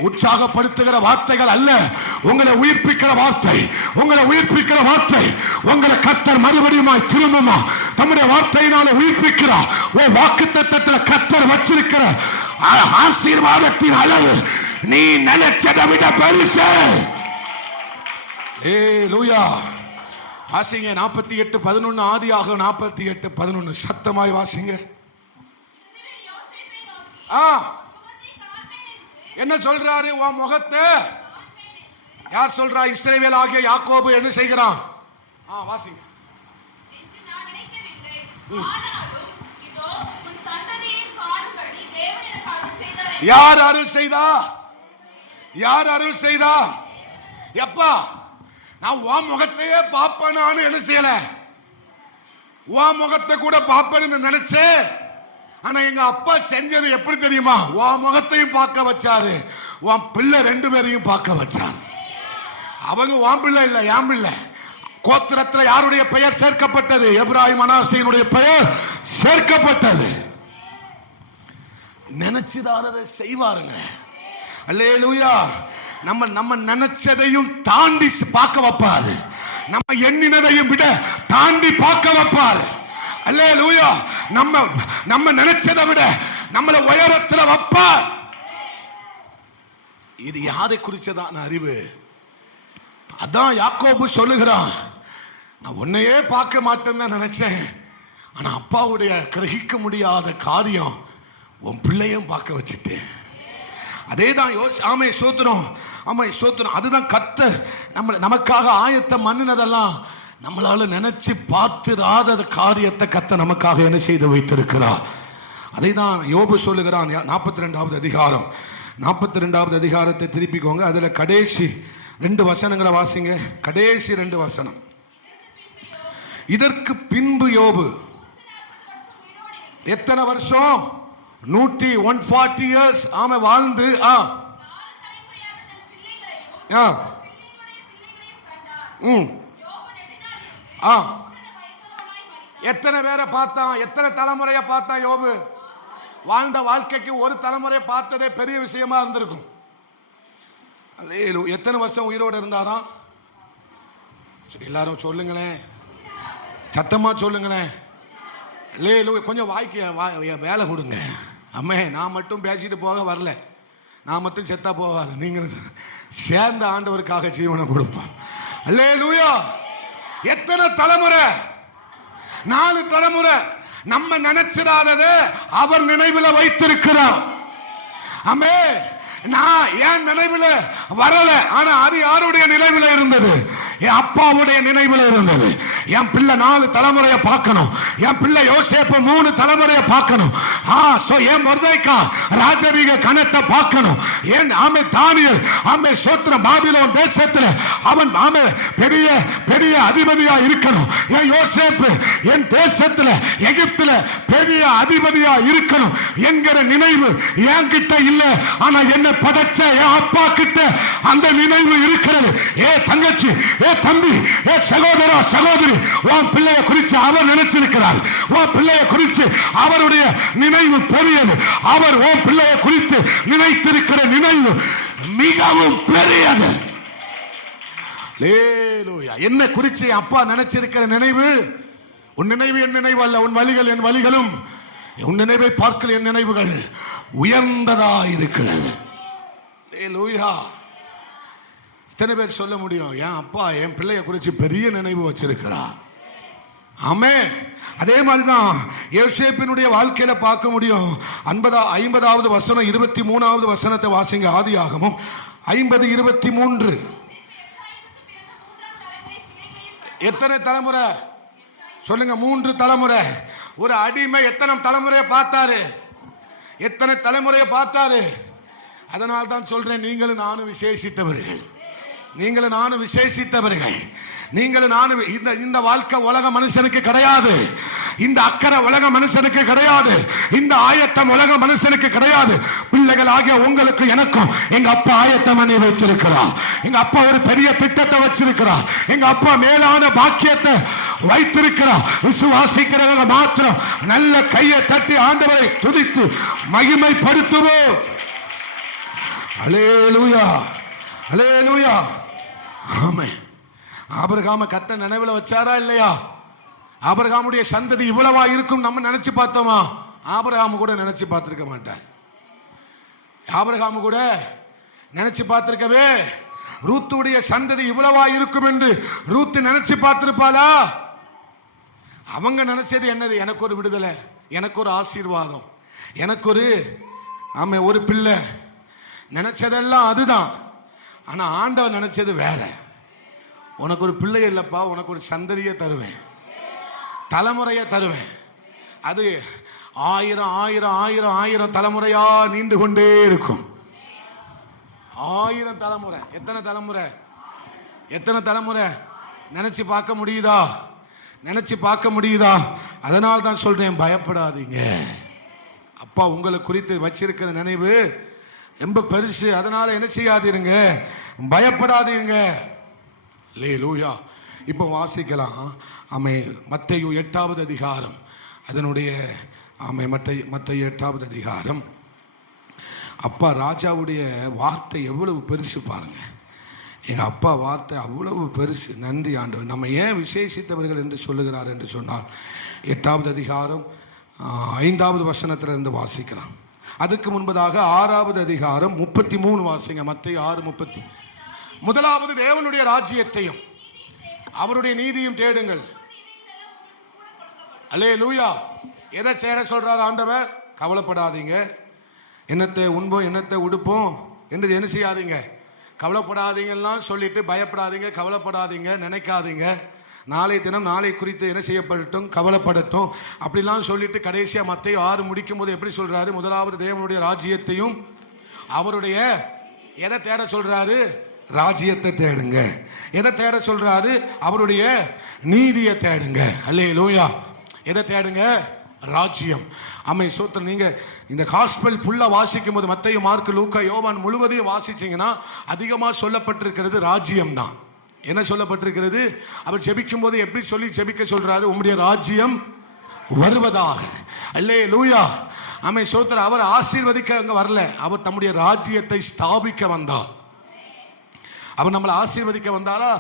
உற்சாகப்படுத்துகிற வார்த்தைகள் அல்ல, உங்களை உயிர்ப்பிக்கிற வார்த்தை. உங்களை உயிர்ப்பிக்கிற வார்த்தை. உங்களை கர்த்தர் மறுபடியும் திரும்புமா தம்முடைய வார்த்தையினால உயிர்ப்பிக்கிறார். உன் வாக்குத்தத்தத்துல கர்த்தர் வச்சிருக்கிற ஆசீர்வாதத்தின் அளவு நீ நினைச்சதை விட பெருசு. ஹல்லேலூயா. வாசிங்க 48:11. ஆதியாகமம் 48:11. சத்தமாய் வாசிங்க. என்ன சொல்றாரு? உன் முகத்தை யார் சொல்றா? இஸ்ரவேல் ஆகிய யாக்கோபு என்ன செய்கிறான்? வாசிங்க. யார் அருள் செய்தா? யார் அருள் செய்தா? எப்பா நான் உன் முகத்தையே பாப்பேன்னு என்ன செய்யல, உன் முகத்தை கூட பாப்பேன்னு நினைச்சேன். ஆனா எங்க அப்பா செஞ்சது எப்படி தெரியுமா? உன் முகத்தையும் பார்க்க வச்சாரு, உன் பிள்ளை 2 பேரையும் பார்க்க வச்சாரு. அவங்க உன் பிள்ளை இல்ல, என் பிள்ளை. கோத்திரத்துல யாருடைய பெயர் சேர்க்கப்பட்டது? எப்ராஹிம் மனாசேயினுடைய பெயர் சேர்க்கப்பட்டது. நினைச்சதாத செய்வாருங்க. அல்லேலூயா. நம்ம நினைச்சதையும் தாண்டி பார்க்க வைப்பாரு. நம்ம எண்ணினதையும் விட தாண்டி பார்க்க வைப்பாரு. அல்லேலூயா. நம்ம நினைச்சதை விட நம்மள உயரத்துல வைப்பார். இது யாரை குறிச்சதான அறிவு? அதான் யாக்கோபு சொல்லுகிறான், நான் உன்னையே பார்க்க மாட்டேன்னு தான் நினைச்சேன், ஆனா அப்பாவுடைய கிரகிக்க முடியாத காரியம் உன் பிள்ளையும் பார்க்க வச்சுட்டேன். அதேதான் ஆமே சோத்திரம், ஆமா சோத்திரம். அதுதான் கர்த்தர் நமக்காக ஆயத்தம் பண்ணினதெல்லாம் நம்மளால நினைச்சு பார்த்திராத காரியத்தை கர்த்தர் நமக்காக என்ன செய்து வைத்திருக்கிறார். அதைதான் யோபு சொல்லுகிறான். 42வது அதிகாரம், 42வது அதிகாரத்தை திருப்பிக்கோங்க. அதுல கடைசி 2 வசனங்களை வாசிங்க. கடைசி 2 வசனம். இதற்கு பின்பு யோபு எத்தனை வருஷம்? 140 years ஆமா வாழ்ந்து எத்தனை பேரை பார்த்தான்? எத்தனை தலைமுறையை பார்த்தான் யோபு? வாழ்ந்த வாழ்க்கைக்கு ஒரு தலைமுறை பார்த்ததே பெரிய விஷயமா இருந்திருக்கும். எத்தனை வருஷம் உயிரோடு இருந்தாராம்? எல்லாரும் சொல்லுங்களேன், சத்தமா சொல்லுங்களேன். கொஞ்சம் வாய்க்கு வேலை கொடுங்க. அம்மே, நான் மட்டும் பேசிட்டு போக வரல, நான் மட்டும் செத்தா போகாது, நீங்கள் சேர்ந்த ஆண்டவருக்காக ஜீவனை கொடுப்போம். அல்லேலூயா. எத்தனை தலைமுறை? 4 தலைமுறை. நம்ம நினைச்சிடாதது அவர் நினைவுல வைத்திருக்கிறார். அம்மே, நான் என் நினைவுல வரல, ஆனா அது யாருடைய நினைவுல இருந்தது? என் அப்பாவுடைய நினைவுல இருந்தது. என் பிள்ளை 4 தலைமுறையை பார்க்கணும், என் பிள்ளை யோசேப்பு 3 தலைமுறையை பார்க்கணும், என் மொர்தெக்காய் ராஜரீக கணத்தை பார்க்கணும், என் ஆமே தானியேல் ஆமே சோத்திரம் பாபிலோன் தேசத்துல அவன் ஆமே பெரிய பெரிய அதிபதியா இருக்கணும், என் யோசேப்பு என் தேசத்துல எகிப்துல பெரிய அதிபதியா இருக்கணும் என்கிற நினைவு என்கிட்ட இல்ல, ஆனா என்னை படைச்ச என் அப்பா கிட்ட அந்த நினைவு இருக்கிறது. ஏ தங்கச்சி, ஏ தம்பி, ஏ சகோதரா சகோதரி, உன் பிள்ளைய குறித்து அவர் நினைச்சிருக்கிறார். உன் பிள்ளைய குறித்து அவருடைய நினைவு பெரியது. அவர் உன் பிள்ளைய குறித்து நினைத்திருக்கிற நினைவு மிகவும் பெரியது. என்ன குறித்து அப்பா நினைச்சிருக்கிற நினைவு? உன் நினைவு என் நினைவு அல்ல, உன் வழிகள் என் வழிகளும், உன் நினைவை பார்க்கல என் நினைவுகள் உயர்ந்ததா இருக்கிறது. இத்தனை பேர் சொல்ல முடியும், என் அப்பா என் பிள்ளைய குறித்து பெரிய நினைவு வச்சிருக்கிறார். ஆமே. அதே மாதிரிதான் யோசேப்பினுடைய வாழ்க்கையில பார்க்க முடியும். 50வது வசனம் 23வது வசனத்தை வாசிங்க. ஆதியாகமம் 50:23. எத்தனை தலைமுறை சொல்லுங்க? 3 தலைமுறை. ஒரு அடிமை எத்தனை தலைமுறையை பார்த்தாரு? எத்தனை தலைமுறையை பார்த்தாரு? அதனால் தான் சொல்றேன், நீங்களும் நானும் விசேஷித்தவர்கள், நீங்களும் நானும் விசேஷித்தவர்கள். நீங்களும் நானும் இந்த வாழ்க்கை உலக மனுஷனுக்கு கிடையாது, இந்த அக்கறை உலக மனுஷனுக்கு கிடையாது, இந்த ஆயத்தம் உலக மனுஷனுக்கு கிடையாது. பிள்ளைகள் ஆகிய உங்களுக்கு எனக்கும் எங்க அப்பா ஆயத்தம் பண்ணி வச்சிருக்கிறார். எங்க அப்பா ஒரு பெரிய திட்டத்தை வச்சிருக்கிறார். எங்க அப்பா மேலான பாக்கியத்தை வைத்திருக்கிறார். விசுவாசிக்கிறவங்க மாத்திரம் நல்ல கையை தட்டி ஆண்டவரை துதித்து மகிமைப்படுத்துவோம். அல்லேலூயா, அல்லேலூயா. ஆமென். ஆபிரகாம கர்த்தர் நினைவுல வச்சாரா இல்லையா? ஆபிரகாமுடைய சந்ததி இவ்வளவா இருக்கும் நம்ம நினைச்சு பார்த்தோமா? ஆபிரகாம் கூட நினைச்சு பார்த்திருக்க மாட்டார். ஆபிரகாம் கூட நினைச்சு பார்த்திருக்கவே, ரூத்துடைய சந்ததி இவ்வளவா இருக்கும் என்று ரூத்து நினைச்சு பார்த்திருப்பாளா? அவங்க நினைச்சது என்னது? எனக்கு ஒரு விடுதலை, எனக்கு ஒரு ஆசீர்வாதம், எனக்கு ஒரு பிள்ளை. நினைச்சதெல்லாம் அதுதான். ஆனா ஆண்டவர் நினைச்சது வேற. உனக்கு ஒரு பிள்ளை இல்லப்பா, உனக்கு ஒரு சந்ததியை தருவேன், தலைமுறையை தருவேன். அது 1000 1000 1000 1000 தலைமுறையா நீண்டு கொண்டே இருக்கும். 1000 தலைமுறை. எத்தனை தலைமுறை? எத்தனை தலைமுறை? நினைச்சு பார்க்க முடியுதா? நினைச்சு பார்க்க முடியுதா? அதனால தான் சொல்றேன், பயப்படாதீங்க. அப்பா உங்களை குறித்து வச்சிருக்கிற நினைவு ரொம்ப பெருசு. அதனால என்ன செய்யாதீங்க, பயப்படாதீங்க. அல்லேலூயா. இப்போ வாசிக்கலாம். மத்தேயு 8வது அதிகாரம், அதனுடைய மத்தேயு 8வது அதிகாரம். அப்பா ராஜாவுடைய வார்த்தை எவ்வளவு பெருசு பாருங்க. எங்க அப்பா வார்த்தை அவ்வளவு பெருசு. நன்றி ஆண்டவர். நம்ம ஏன் விசேஷித்தவர்கள் என்று சொல்லுகிறார் என்று சொன்னால், 8வது அதிகாரம் 5வது வசனத்திலிருந்து வாசிக்கலாம். அதுக்கு முன்பதாக 6வது அதிகாரம் 33 வாசிங்க. மத்தேயு 6:30. முதலாவது தேவனுடைய ராஜ்யத்தையும் அவருடைய நீதியும் தேடுங்கள். அல்லேலூயா. எதை தேட சொல்றாரு ஆண்டவர்? கவலைப்படாதீங்க. என்னத்தை உண்போம், என்னத்தை உடுப்போம் என்று என்ன செய்யாதீங்க, கவலைப்படாதீங்கலாம் சொல்லிட்டு பயப்படாதீங்க, கவலைப்படாதீங்க, நினைக்காதீங்க. நாளை தினம் நாளை குறித்து என்ன செய்யப்படட்டும், கவலைப்படட்டும் அப்படிலாம் சொல்லிட்டு கடைசியா மத்தேயு 6 முடிக்கும் போது எப்படி சொல்றாரு? முதலாவது தேவனுடைய ராஜ்யத்தையும் அவருடைய எதை தேட சொல்றாரு? ராஜ்யத்தை தேடுங்க. எதை தேட சொல்றாரு? அவருடைய நீதியை தேடுங்க. அல்லேலூயா. எதை தேடுங்க? ராஜ்யம். சோத்திரம். நீங்க இந்த காஸ்பல் ஃபுல்லா வாசிக்கும் போது மத்தேயு, மார்க்கு, லூக்கா, யோவான் முழுவதையும் வாசிச்சீங்கன்னா அதிகமா சொல்லப்பட்டிருக்கிறது ராஜ்யம் தான். என்ன சொல்லப்பட்டிருக்கிறது? அவர் ஜெபிக்கும் போது எப்படி சொல்லி ஜெபிக்க சொல்றாரு? உம்முடைய ராஜ்யம் வருவதாக. அல்லேலூயா. சோத்திரம். அவர் ஆசீர்வதிக்க அங்க வரல, அவர் தம்முடைய ராஜ்யத்தை ஸ்தாபிக்க வந்தார். அவர் நம்மளை ஆசீர்வதிக்க வந்தாரா?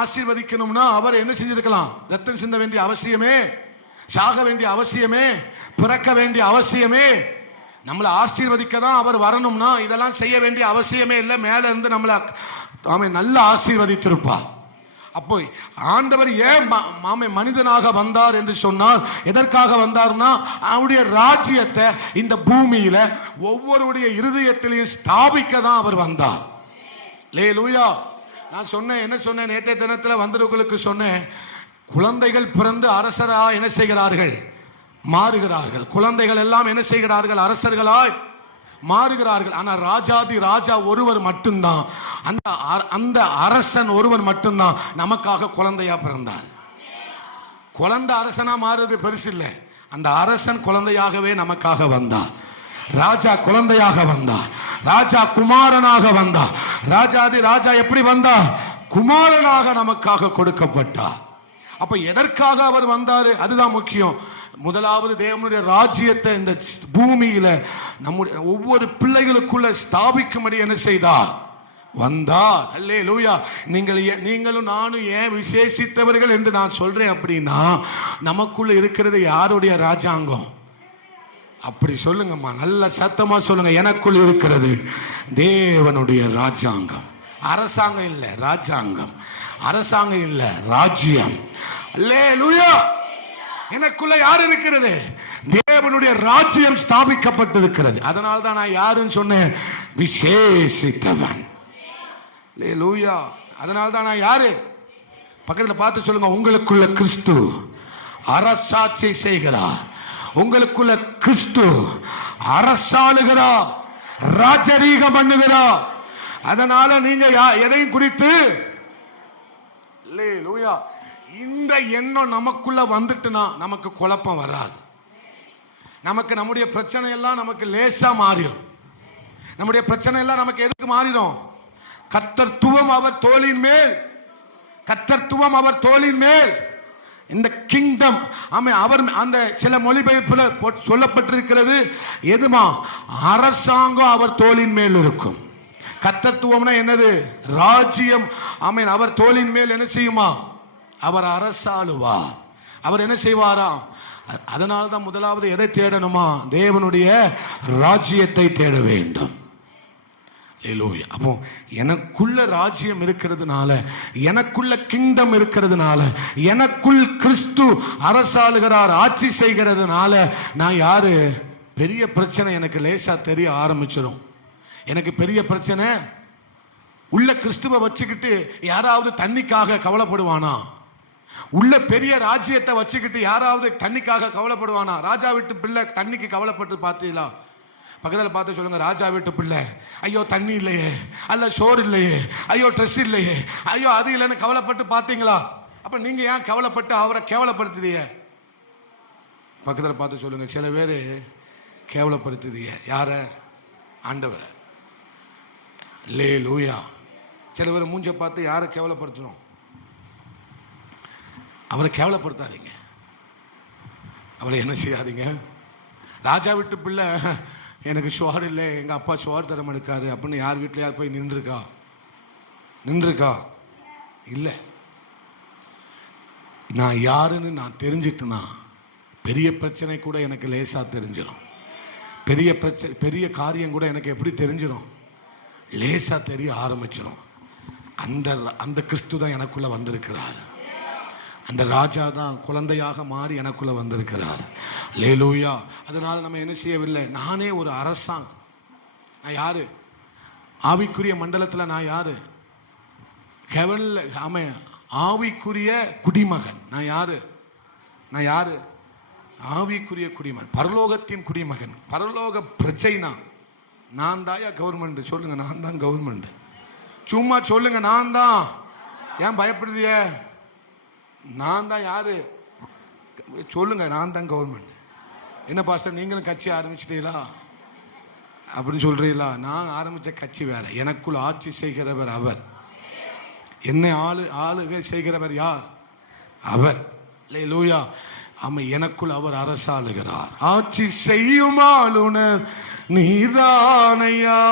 ஆசீர்வதிக்கணும்னா அவர் என்ன செஞ்சிருக்கலாம்? ரத்தம் சிந்த வேண்டிய அவசியமே, சாக வேண்டிய அவசியமே, பிறக்க வேண்டிய அவசியமே, நம்மளை ஆசீர்வதிக்க தான் அவர் வரணும்னா இதெல்லாம் செய்ய வேண்டிய அவசியமே இல்லை. மேல இருந்து நம்மளை நல்லா ஆசீர்வதித்திருப்பார். அப்போ ஆண்டவர் ஏன் மனிதனாக வந்தார் என்று சொன்னால், எதற்காக வந்தார்னா அவருடைய ராஜ்யத்தை இந்த பூமியில ஒவ்வொருடைய இருதயத்திலையும் ஸ்தாபிக்க தான் அவர் வந்தார். அல்லேலூயா. நான் சொன்னேன், என்ன சொன்னேன்? நேற்றைய தினத்தில் வந்தவர்களுக்கு சொன்னேன், குழந்தைகள் பிறந்து அரசரா என்ன செய்கிறார்கள்? மாறுகிறார்கள். குழந்தைகள் எல்லாம் என்ன செய்கிறார்கள்? அரசர்களாய் மாறுகிறார்கள். ஆனா ராஜாதி ராஜா ஒருவர் மட்டும்தான், அந்த அரசன் ஒருவர் மட்டும்தான் நமக்காக குழந்தையா பிறந்தார். குழந்தை அரசனா மாறுறது பெருசு இல்லை, அந்த அரசன் குழந்தையாகவே நமக்காக வந்தார். ராஜா குழந்தையாக வந்தார், ராஜா குமாரனாக வந்தார். ராஜாதி ராஜா எப்படி வந்தார்? குமாரனாக நமக்காக கொடுக்கப்பட்டார். அப்ப எதற்காக அவர் வந்தாரு? அதுதான் முக்கியம். முதலாவது தேவனுடைய ராஜ்யத்தை இந்த பூமியில நம்முடைய ஒவ்வொரு பிள்ளைகளுக்குள்ள ஸ்தாபிக்கும்படி என்ன செய்தார்? வந்தார். அல்லேலூயா. நீங்களும் நானும் ஏன் விசேஷித்தவர்கள் என்று நான் சொல்றேன் அப்படின்னா, நமக்குள்ள இருக்கிறது யாருடைய ராஜாங்கம்? அப்படி சொல்லுங்கம்மா, நல்ல சத்தமா சொல்லுங்க. எனக்குள் இருக்கிறது தேவனுடைய ராஜாங்கம். அரசாங்கம் இல்ல, ராஜாங்கம். அரசாங்கம் இல்ல, ராஜ்யம். அல்லேலூயா. எனக்குள்ள யார் இருக்கிறது? தேவனுடைய ராஜ்யம் ஸ்தாபிக்கப்பட்டிருக்கிறது. அதனால தான் நான் யாருன்னு சொன்னேன்? விசேஷித்தவன். அல்லேலூயா. அதனால தான் நான் யாரு? பக்கத்துல பார்த்து சொல்லுங்க, உங்களுக்குள்ள கிறிஸ்து அரசாட்சி செய்கிறார். உங்களுக்குள்ள கிறிஸ்து அரசாளுகிறார், ராஜரீகம் பண்ணுகிறார். அதனால நீங்க எதையும் குறித்து அல்லேலூயா, இந்த எண்ணம் நமக்குள்ள வந்துட்டுனா நமக்கு குழப்பம் வராது. நமக்கு நம்முடைய பிரச்சனை எல்லாம் நமக்கு லேசா மாறிடும். நம்முடைய பிரச்சனை எல்லாம் நமக்கு எதுக்கு மாறிடும்? கர்த்தத்துவம் அவர் தோளின் மேல், கர்த்தத்துவம் அவர் தோளின் மேல். இந்த கிங்டம் அவர் அந்த சில மொழிபெயர்ப்புல சொல்லப்பட்டிருக்கிறது, எதுமா? அரசாங்கம் அவர் தோளின் மேல் இருக்கும். கர்த்தத்துவம்னா என்னது? ராஜ்யம். அவர் தோளின் மேல் என்ன செய்யுமா? அவர் அரசாளுவார். அவர் என்ன செய்வாராம்? அதனால்தான் முதலாவது எதை தேடணுமா? தேவனுடைய ராஜ்யத்தை தேட வேண்டும். அப்போ எனக்குள்ள ராஜ்யம் இருக்கிறதுனால, எனக்குள்ள கிங்டம் இருக்கிறதுனால, எனக்குள் கிறிஸ்து அரசாளுகிறார், ஆட்சி செய்கிறதுனால நான் யாரு? பெரிய பிரச்சனை எனக்கு லேசா தெரிய ஆரம்பிச்சிடும். எனக்கு பெரிய பிரச்சனை உள்ள கிறிஸ்துவை வச்சுக்கிட்டு யாராவது தண்ணிக்காக கவலைப்படுவானா? உள்ள பெரிய ராஜ்யத்தை வச்சுக்கிட்டு யாராவது தண்ணிக்காக கவலைப்படுவானா? ராஜா வீட்டு பிள்ளை தண்ணிக்கு கவலைப்பட்டு பார்த்தீங்களா? பக்கத்தில் பார்த்து சொல்லுங்க, ராஜா வீட்டு பிள்ளை ஐயோ தண்ணி இல்லையே, அல்ல சோறு இல்லையே, ஐயோ ட்ரெஸ் இல்லையே, ஐயோ அது இல்லைன்னு கவலைப்பட்டு பார்த்தீங்களா? அப்ப நீங்க ஏன் கவலைப்பட்டு அவரை கேவலப்படுத்துதீங்க? பக்கத்தில் பார்த்து சொல்லுங்க, சில பேர் கேவலப்படுத்துதீங்க. யார? ஆண்டவரை. அல்லேலூயா. சில பேர் மூஞ்ச பார்த்து யாரை கேவலப்படுத்தணும்? அவரை கேவலப்படுத்தாதீங்க, அவளை என்ன செய்யாதீங்க. ராஜா வீட்டு பிள்ளை எனக்கு சோறு இல்லை, எங்க அப்பா சோறு தரம் எடுக்காரு அப்படின்னு யார் வீட்டில் யார் போய் நின்றுருக்கா? இல்லை. நான் யாருன்னு நான் தெரிஞ்சிட்டுனா பெரிய பிரச்சனை கூட எனக்கு லேசா தெரிஞ்சிடும். பெரிய காரியம் கூட எனக்கு எப்படி தெரிஞ்சிடும்? லேசா தெரிய ஆரம்பிச்சிடும். அந்த கிறிஸ்து தான் எனக்குள்ள வந்திருக்கிறார். அந்த ராஜா தான் குழந்தையாக மாறி எனக்குள்ள வந்திருக்கிறார். அல்லேலூயா. அதனால நம்ம என்ன செய்யவில்லை? நானே ஒரு அரசாங்கம். நான் யாரு? ஆவிக்குரிய மண்டலத்தில் நான் யாரு? ஹெவன்ல ஆவிக்குரிய குடிமகன். நான் யாரு? ஆவிக்குரிய குடிமகன், பரலோகத்தின் குடிமகன், பரலோக பிரச்சனை. நான் தாயா கவர்மெண்ட்? சொல்லுங்க, நான் தான் கவர்மெண்ட். சும்மா சொல்லுங்க, நான் தான். ஏன் பயப்படுதிய? நான் தான் யாரு? சொல்லுங்க, நான் தான் கவர்மெண்ட். என்ன பாஸ்டர் நீங்களும் கட்சி ஆரம்பிச்சிட்டீங்களா அப்படின்னு சொல்றீங்களா? நான் ஆரம்பிச்ச கட்சி வேற. எனக்குள் ஆட்சி செய்கிறவர் அவர். என்னை ஆளுகை செய்கிறவர் யார்? அவர். அல்லேலூயா. ஆமா, எனக்குள் அவர் அரசாளுகிறார். ஆட்சி செய்யும் ஆளுநர் நீதானையா,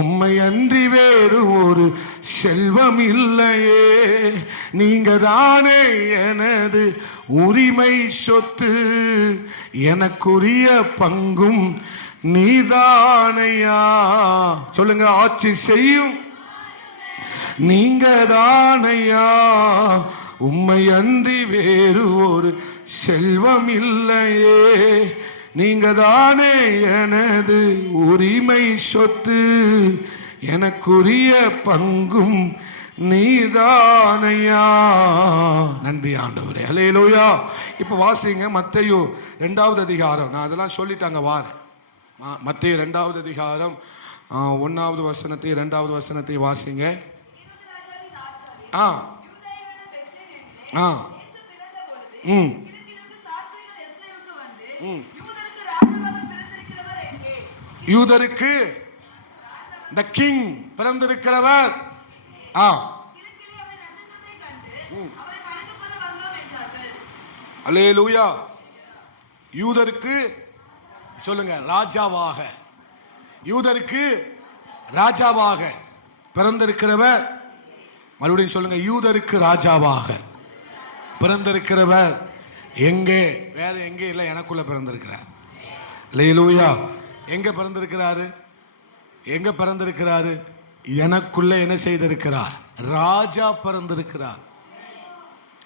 உம்மை அன்றி வேறு ஒரு செல்வம் இல்லையே, நீங்க தானே எனது உரிமை சொத்து, எனக்குரிய பங்கும் நீதானையா. சொல்லுங்க, ஆட்சி செய்யும் நீங்க தானையா, உம்மை அன்றி வேறு ஒரு செல்வம் இல்லையே, நீங்க தானே எனது உரிமை சொத்து, எனக்குரிய பங்கும் நீதானையா. நன்றி ஆண்டவரே. அல்லேலூயா. இப்ப வாசிங்க மத்தேயு 2வது அதிகாரம். நான் அதெல்லாம் சொல்லிட்டாங்க வாரேன். மத்தேயு 2வது அதிகாரம் 1வது வசனத்தை 2வது வசனத்தை வாசிங்க. யூதருக்கு the king பிறந்திருக்கிறவர். அல்லேலூயா. யூதருக்கு சொல்லுங்க ராஜாவாக, யூதருக்கு ராஜாவாக பிறந்திருக்கிறவர். மறுபடியும் சொல்லுங்க, யூதருக்கு ராஜாவாக பிறந்திருக்கிறவர். எங்கே? வேற எங்கே இல்லை, எனக்குள்ள பிறந்திருக்கிறார். அல்லேலூயா. எங்க பிறந்திருக்கிறாரு? எங்க பிறந்திருக்கிறாரு? எனக்குள்ள என்ன செய்திருக்கிறார்? ராஜா பிறந்திருக்கிறார்.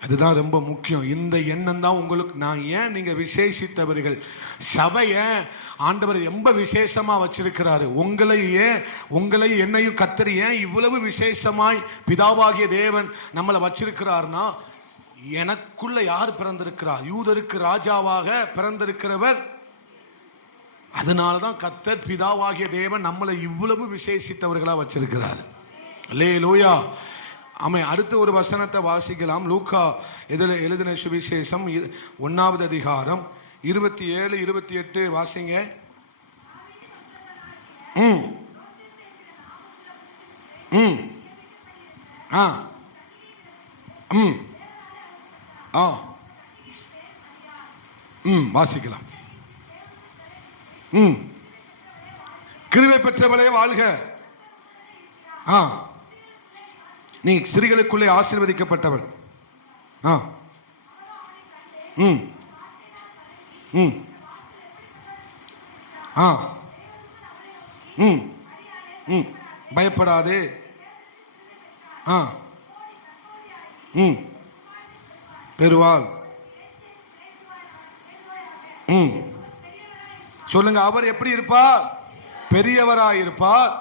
அதுதான் ரொம்ப முக்கியம். இந்த எண்ணம் தான் உங்களுக்கு. நான் ஏன் நீங்க விசேஷித்தவர்கள், சபைய ஆண்டவர் ரொம்ப விசேஷமா வச்சிருக்கிறாரு. உங்களை என்னையும் கர்த்தர் ஏன் இவ்வளவு விசேஷமாய் பிதாவாகிய தேவன் நம்மளை வச்சிருக்கிறார்னா, எனக்குள்ள யார் பிறந்திருக்கிறார்? யூதருக்கு ராஜாவாக பிறந்திருக்கிறவர். அதனாலதான் கர்த்தர் பிதாவாகிய தேவன் நம்மளை இவ்வளவு விசேஷித்தவர்களா வச்சிருக்கிறார். அல்லேலூயா. ஆமே. அடுத்த ஒரு வசனத்தை வாசிக்கலாம். லூக்கா எழுதின சுவிசேஷம் 1வது அதிகாரம் 27, 28 வாசிங்க. வாசிக்கலாம். கிருபை பெற்றவளே வாழ்க, நீ ஸ்திரீகளுக்குள்ளே ஆசீர்வதிக்கப்பட்டவள். ம் ம் ஆ ம் ம் பயப்படாதே. ஆ ம் பெறுவாள். ம் சொல்லுங்க. அவர் எப்படி இருப்பார்? பெரியவராயிருப்பார்.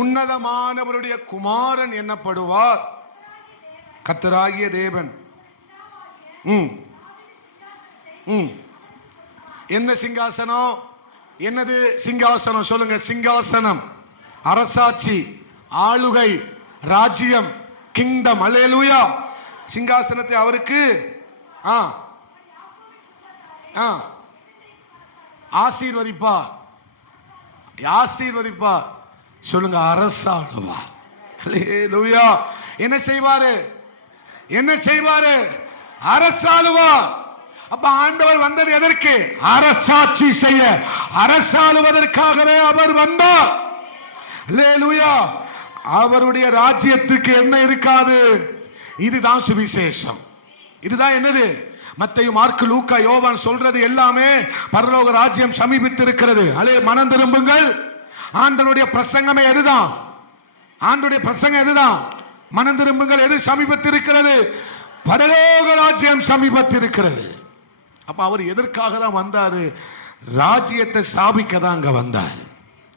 உன்னதமானவருடைய குமாரன் என்னப்படுவார். கர்த்தராகிய தேவன். ம் ம் என்ன சிங்காசனம்? என்னது சிங்காசனம்? சொல்லுங்க. சிங்காசனம், அரசாட்சி, ஆளுகை, ராஜ்யம், கிங்டம். அல்லேலூயா. சிங்காசனத்தை அவருக்கு ஆசீர்வதிப்பார். ஆசீர்வதிப்பார். சொல்லுங்க. அரசாளுவார். அல்லேலூயா. என்ன செய்வாரு? என்ன செய்வாரு? அரசாளுவார். அப்ப ஆண்டவர் வந்தது எதற்கு? அரசாட்சி செய்ய, அரசாளுவதற்காகவே அவர் வந்தார். அல்லேலூயா. அவருடைய ராஜ்யத்துக்கு என்ன இருக்காது? இதுதான் சுவிசேஷம். இதுதான் என்னது? மத்தேயு, மார்க்கு, லூக்கா, யோவான் சொல்றது எல்லாமே பரலோக ராஜ்யம் சமீபித்திருக்கிறது. அல்லே மனம் திரும்புங்கள். ஆண்டவருடைய பிரசங்கமே எதுதான்? ஆண்டவருடைய பிரசங்கம் எதுதான்? மனம் திரும்புங்கள். எது சமீபத்திருக்கிறது? பரலோக ராஜ்யம் சமீபத்திருக்கிறது. அப்ப அவர் எதற்காக தான் வந்தாரு? ராஜ்யத்தை ஸ்தாபிக்க தான் அங்க வந்தார்.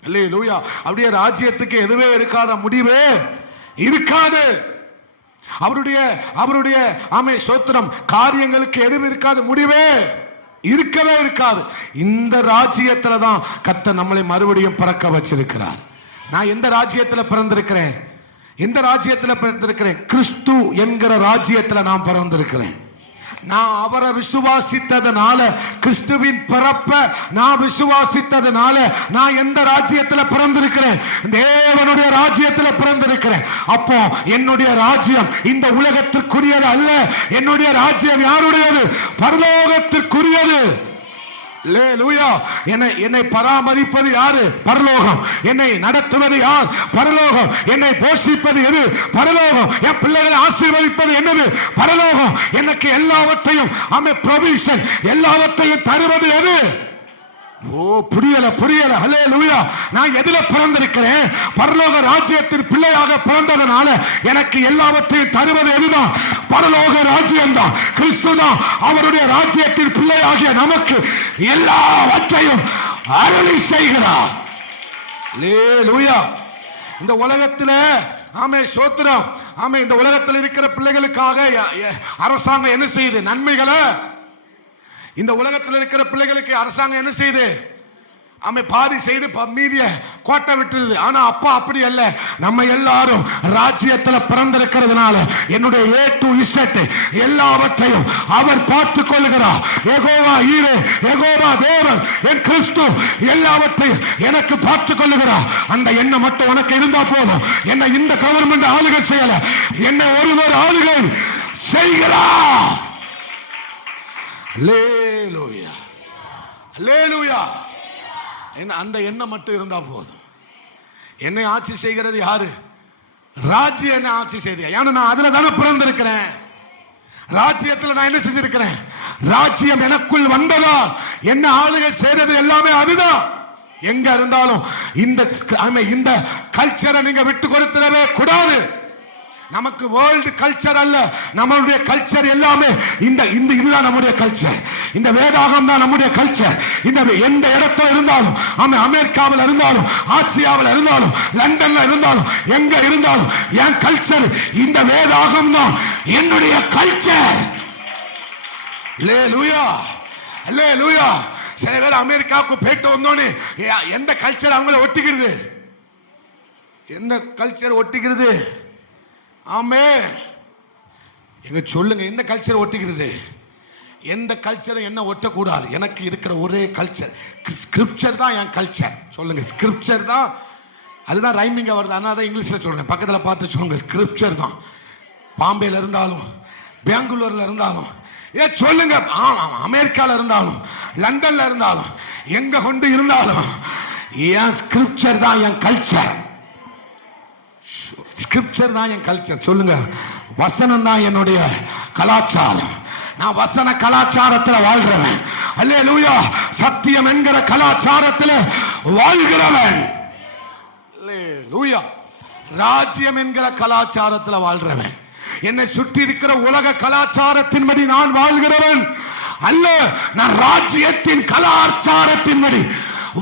அல்லேலூயா. அப்படியே ராஜ்யத்துக்கு எதுவே இருக்காத, முடிவே இருக்காது. அவருடைய ஆமே ஸ்தோத்திரம், காரியங்களுக்கு எதுவும் இருக்காது, முடிவே இருக்கவே இருக்காது. இந்த ராஜ்யத்துல தான் கர்த்தர் நம்மளை மறுபடியும் பிறக்க வச்சிருக்கிறார். நான் எந்த ராஜ்யத்துல பிறந்திருக்கிறேன்? எந்த ராஜ்யத்துல பிறந்திருக்கிறேன்? கிறிஸ்து என்கிற ராஜ்யத்துல நான் பிறந்திருக்கிறேன். நான் அவரை விசுவாசித்ததனால, கிறிஸ்துவின் பிறப்ப நான் விசுவாசித்ததனால நான் எந்த ராஜ்யத்துல பிறந்திருக்கிறேன்? தேவனுடைய ராஜ்யத்துல பிறந்திருக்கிறேன். அப்போ என்னுடைய ராஜ்யம் இந்த உலகத்திற்குரியது அல்ல. என்னுடைய ராஜ்யம் யாருடையது? பரலோகத்திற்குரியது. அல்லேலூயா. என்னை பராமரிப்பது யாரு? பரலோகம். என்னை நடத்துவது யார்? பரலோகம். என்னை போஷிப்பது எது? பரலோகம். என் பிள்ளைகளை ஆசீர்வதிப்பது என்னது? பரலோகம். எனக்கு எல்லாவற்றையும் ப்ரொவிஷன், எல்லாவற்றையும் தருவது எது? ஓ, புரியல. அல்லேலூயா. நான் எதுல பிறந்திருக்கிறேன்? பரலோக ராஜ்யத்தின் பிள்ளையாக பிறந்ததனால எனக்கு எல்லாவற்றையும் தருவது எதுதான்? பரலோக ராஜ்யம் தான். கிறிஸ்து தான் அவருடைய ராஜ்யத்தின் பிள்ளையாகிய நமக்கு எல்லாவற்றையும் அருளி செய்கிறார். அல்லேலூயா. இந்த உலகத்தில் ஸ்தோத்திரம், இந்த உலகத்தில் இருக்கிற பிள்ளைகளுக்காக அரசாங்கம் என்ன செய்யுது? நன்மைகளை. இந்த உலகத்தில் இருக்கிற பிள்ளைகளுக்கு அரசாங்கம் என்ன செய்யுது? பாதி செய்து மீதிய கோட்டை விட்டுருது. ஆனா அப்பா அப்படி அல்ல. நம்ம எல்லாரும் ராஜ்யத்துல பிறந்திருக்கிறதுனால என்னுடைய A to Z எல்லாவற்றையும் அவர் பார்த்துக் கொள்கிறார். யெகோவா ஈரே, யெகோவா தேவன், என் கிறிஸ்து எல்லாவற்றையும் எனக்கு பார்த்துக் கொள்ளுகிறார். அந்த எண்ணம் மட்டும் உனக்கு இருந்தா போதும். என்ன இந்த கவர்மெண்ட் ஆளுகை செய்யல, என்ன ஒருவர் ஆளுகை செய்கிறார். அல்லேலூயா. அல்லேலூயா. அந்த எண்ணம் மட்டும் இருந்தா போதும். என்னை ஆட்சி செய்கிறது யாரு? ராஜ்யம் என்ன ஆட்சி செய்து. ஏன்னா நான் அதுல தானே பிறந்திருக்கிறேன். ராஜ்யத்துல நான் என்ன செஞ்சிருக்கிறேன்? ராஜ்யம் எனக்குள் வந்ததா என்ன ஆளுகை செய்யறது எல்லாமே அதுதான். எங்க இருந்தாலும் இந்த கல்ச்சரை நீங்க விட்டு கொடுத்துடவே கூடாது. நமக்கு வேர்ல்டு கல்ச்சர் அல்ல, நம்மளுடைய கல்ச்சர் எல்லாமே இதுதான் நம்முடைய கல்ச்சர். இந்த வேதாகம் தான் நம்முடைய கல்ச்சர். எந்த இடத்துல இருந்தாலும், அமெரிக்காவில் இருந்தாலும், ஆசியாவில் இருந்தாலும், லண்டன்ல இருந்தாலும், எங்க இருந்தாலும் என் கல்ச்சர் இந்த வேதாகம் தான் என்னுடைய கல்ச்சர். அல்லேலூயா. அல்லேலூயா. சில பேர் அமெரிக்காவுக்கு போயிட்டு வந்தோன்னு எந்த கல்ச்சர் அவங்கள ஒட்டிக்கிறது? என்ன கல்ச்சர் ஒட்டிக்கிறது? ஆமே, எங்க சொல்லுங்க, எந்த கல்ச்சர் ஒட்டிக்கிறது? எந்த கல்ச்சரும் என்ன ஒட்டக்கூடாது. எனக்கு இருக்கிற ஒரே கல்ச்சர் ஸ்கிரிப்சர் தான் என் கல்ச்சர். சொல்லுங்க, ஸ்கிரிப்சர் தான். அதுதான் ரைமிங்க வருது, அதனால தான் இங்கிலீஷ்ல சொல்றேன். பக்கத்தில் பார்த்து சொல்லுங்க, ஸ்கிரிப்சர் தான். பாம்பேல இருந்தாலும், பெங்களூர்ல இருந்தாலும், சொல்லுங்க, அமெரிக்கால இருந்தாலும், லண்டன்ல இருந்தாலும், எங்க கொண்டு இருந்தாலும் என் ஸ்கிரிப்சர் தான் என் கல்ச்சர். ஸ்கிரிப்சர் தான் என் கல்ச்சர். சொல்லுங்க, வசனம் தான் என்னுடைய கலாச்சாரம். நான் வசன கலாச்சாரத்துல வாழ்கிறவன். அல்லேலூயா. சத்தியம் என்கிற கலாச்சாரத்துல வாழ்கிறவன். அல்லேலூயா. ராஜ்யம் என்கிற கலாச்சாரத்துல வாழ்றவன். என்னை சுற்றி இருக்கிற உலக கலாச்சாரத்தின்படி நான் வாழ்கிறவன் அல்ல. நான் ராஜ்யத்தின் கலாச்சாரத்தின்படி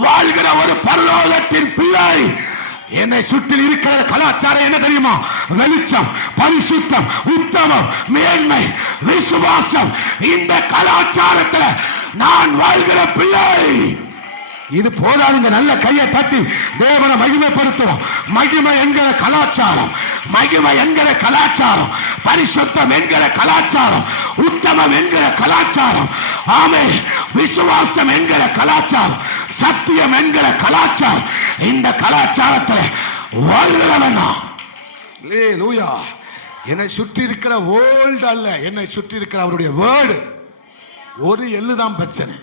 வாழ்கிற ஒரு பரலோகத்தின் பிள்ளை. என்னை சுற்றி இருக்கிற கலாச்சாரம் என்ன தெரியுமா? வெளிச்சம், பரிசுத்தம், உத்தமம், மேன்மை, விசுவாசம். இந்த கலாச்சாரத்துல நான் வாழ்கிற பிள்ளை. இது போதாதுங்க. நல்ல கையை தட்டி தேவனை மகிமைப்படுத்துவோம். மகிமை என்கிற கலாச்சாரம், மகிமை என்கிற கலாச்சாரம், பரிசுத்தம் என்கிற கலாச்சாரம், உத்தமம் என்கிற கலாச்சாரம், ஆமே, விசுவாசம் என்கிற கலாச்சாரம், சத்தியம் என்கிற கலாச்சாரம். இந்த கலாச்சாரத்தை வாழ்கிறவன். அல்லேலூயா. என்னை சுற்றி இருக்கிற வேர்ல்ட் அல்ல, என்னை சுற்றி இருக்கிற அவருடைய வேர்டு. ஒரு எள்ளுதான் பிரச்சனை.